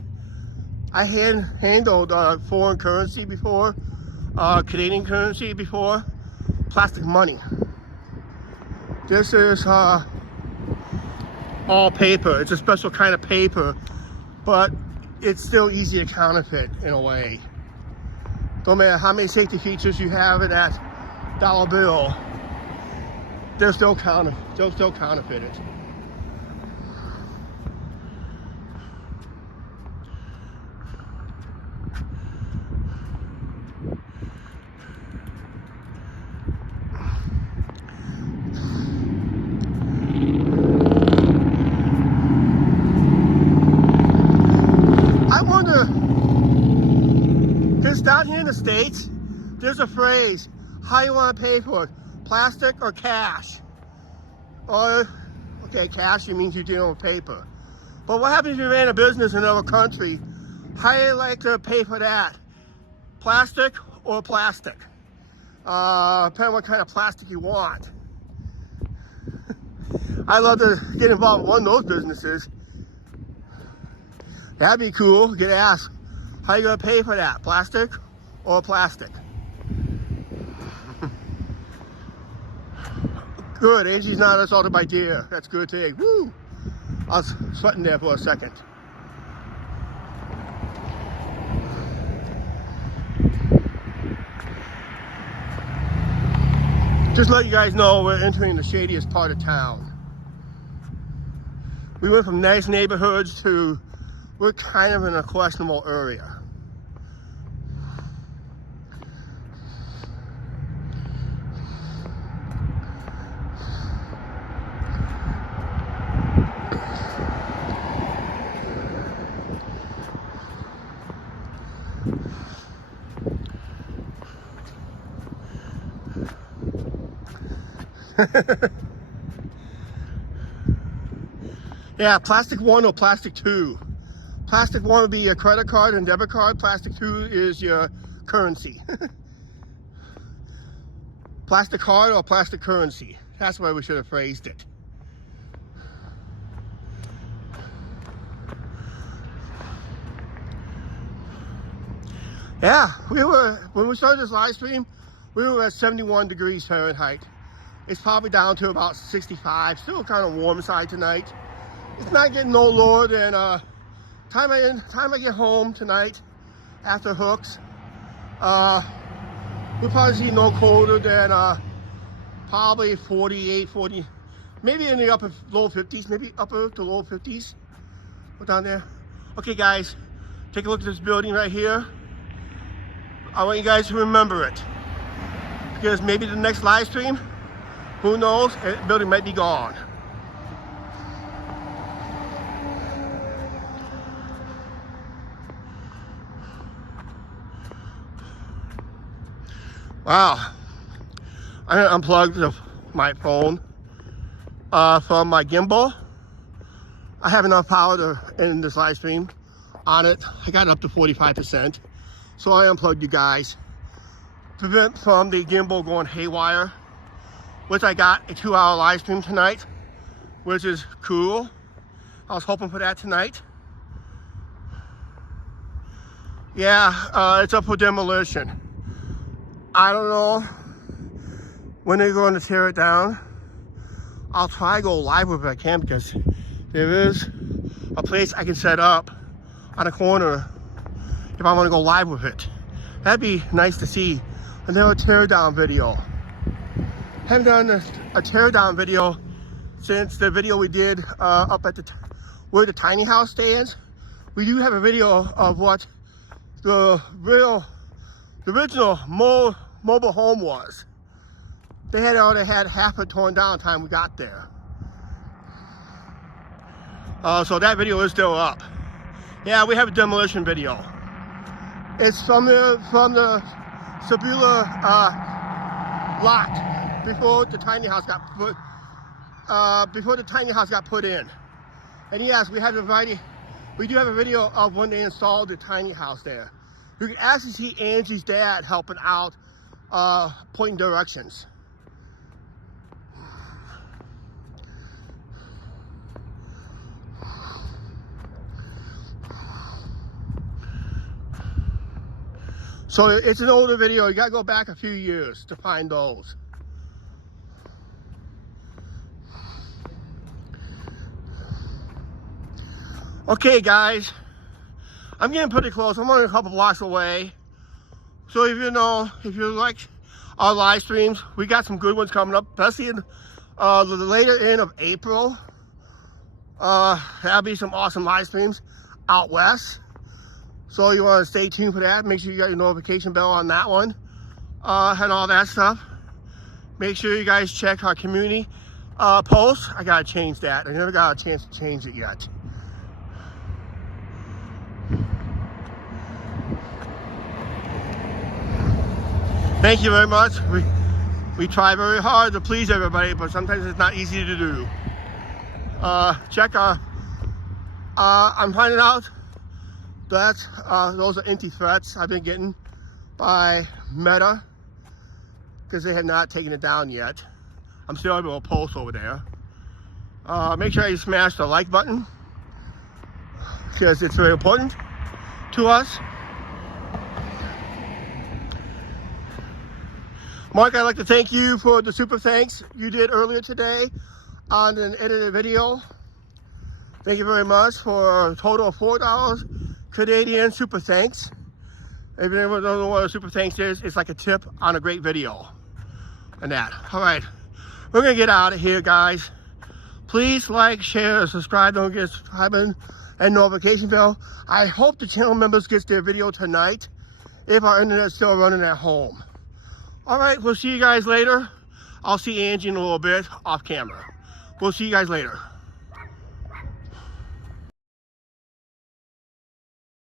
I handled foreign currency before, Canadian currency before, plastic money. This is all paper. It's a special kind of paper, but it's still easy to counterfeit in a way. Don't matter how many safety features you have in that dollar bill, they'll still counterfeit it. I wonder, because down here in the States, there's a phrase, how you want to pay for it, plastic or cash? Or, okay, cash means you're dealing with paper. But what happens if you ran a business in another country? How do you like to pay for that? Plastic or plastic? Depending on what kind of plastic you want. I'd love to get involved in one of those businesses. That'd be cool. Get asked, how you gonna pay for that? Plastic or plastic? Good, Angie's not assaulted by deer. That's a good thing. Woo! I was sweating there for a second. Just let you guys know we're entering the shadiest part of town. We went from nice neighborhoods to we're kind of in a questionable area. Yeah, plastic 1 or plastic 2. Plastic 1 would be your credit card and debit card. Plastic 2 is your currency. Plastic card or plastic currency. That's why we should have phrased it. Yeah, when we started this live stream, we were at 71 degrees Fahrenheit. It's probably down to about 65, still kind of warm side tonight. It's not getting no lower than time I get home tonight after hooks. We'll probably see no colder than probably 48, 40, maybe in the low 50s, maybe upper to low 50s. Go down there. Okay, guys, take a look at this building right here. I want you guys to remember it, because maybe the next live stream, who knows, the building might be gone. Wow, I unplugged my phone from my gimbal. I have enough power to end this live stream on it. I got it up to 45%. So I unplugged you guys. Prevent from the gimbal going haywire, which I got a 2-hour live stream tonight, which is cool. I was hoping for that tonight. Yeah, it's up for demolition. I don't know when they're going to tear it down. I'll try to go live with it if I can, because there is a place I can set up on a corner if I want to go live with it. That'd be nice to see. Another teardown video. Haven't done a teardown video since the video we did up at where the tiny house stands. We do have a video of what the original mobile home was. They had already had half it torn down time we got there. So that video is still up. Yeah, we have a demolition video. It's from the Sabula lot before the tiny house got put in. And yes, we do have a video of when they installed the tiny house there. You can actually see Angie's dad helping out, pointing directions. So it's an older video. You gotta go back a few years to find those. Okay, guys, I'm getting pretty close. I'm only a couple blocks away. So if you like our live streams, we got some good ones coming up, especially in the later end of April. That'll be some awesome live streams out west. So you want to stay tuned for that. Make sure you got your notification bell on that one and all that stuff. Make sure you guys check our community post. I gotta change that. I never got a chance to change it yet. Thank you very much. We try very hard to please everybody, but sometimes it's not easy to do. Check our, I'm finding out that those are empty threats I've been getting by Meta because they have not taken it down yet. I'm still able to post over there. Make sure you smash the like button because it's very important to us. Mark, I'd like to thank you for the super thanks you did earlier today on an edited video. Thank you very much for a total of $4 Canadian super thanks. If you don't know what a super thanks is, it's like a tip on a great video and that. All right, we're gonna get out of here, guys. Please like, share, subscribe. Don't forget subscribing and notification bell. I hope the channel members get their video tonight if our internet's still running at home. All right, we'll see you guys later. I'll see Angie in a little bit off camera. We'll see you guys later.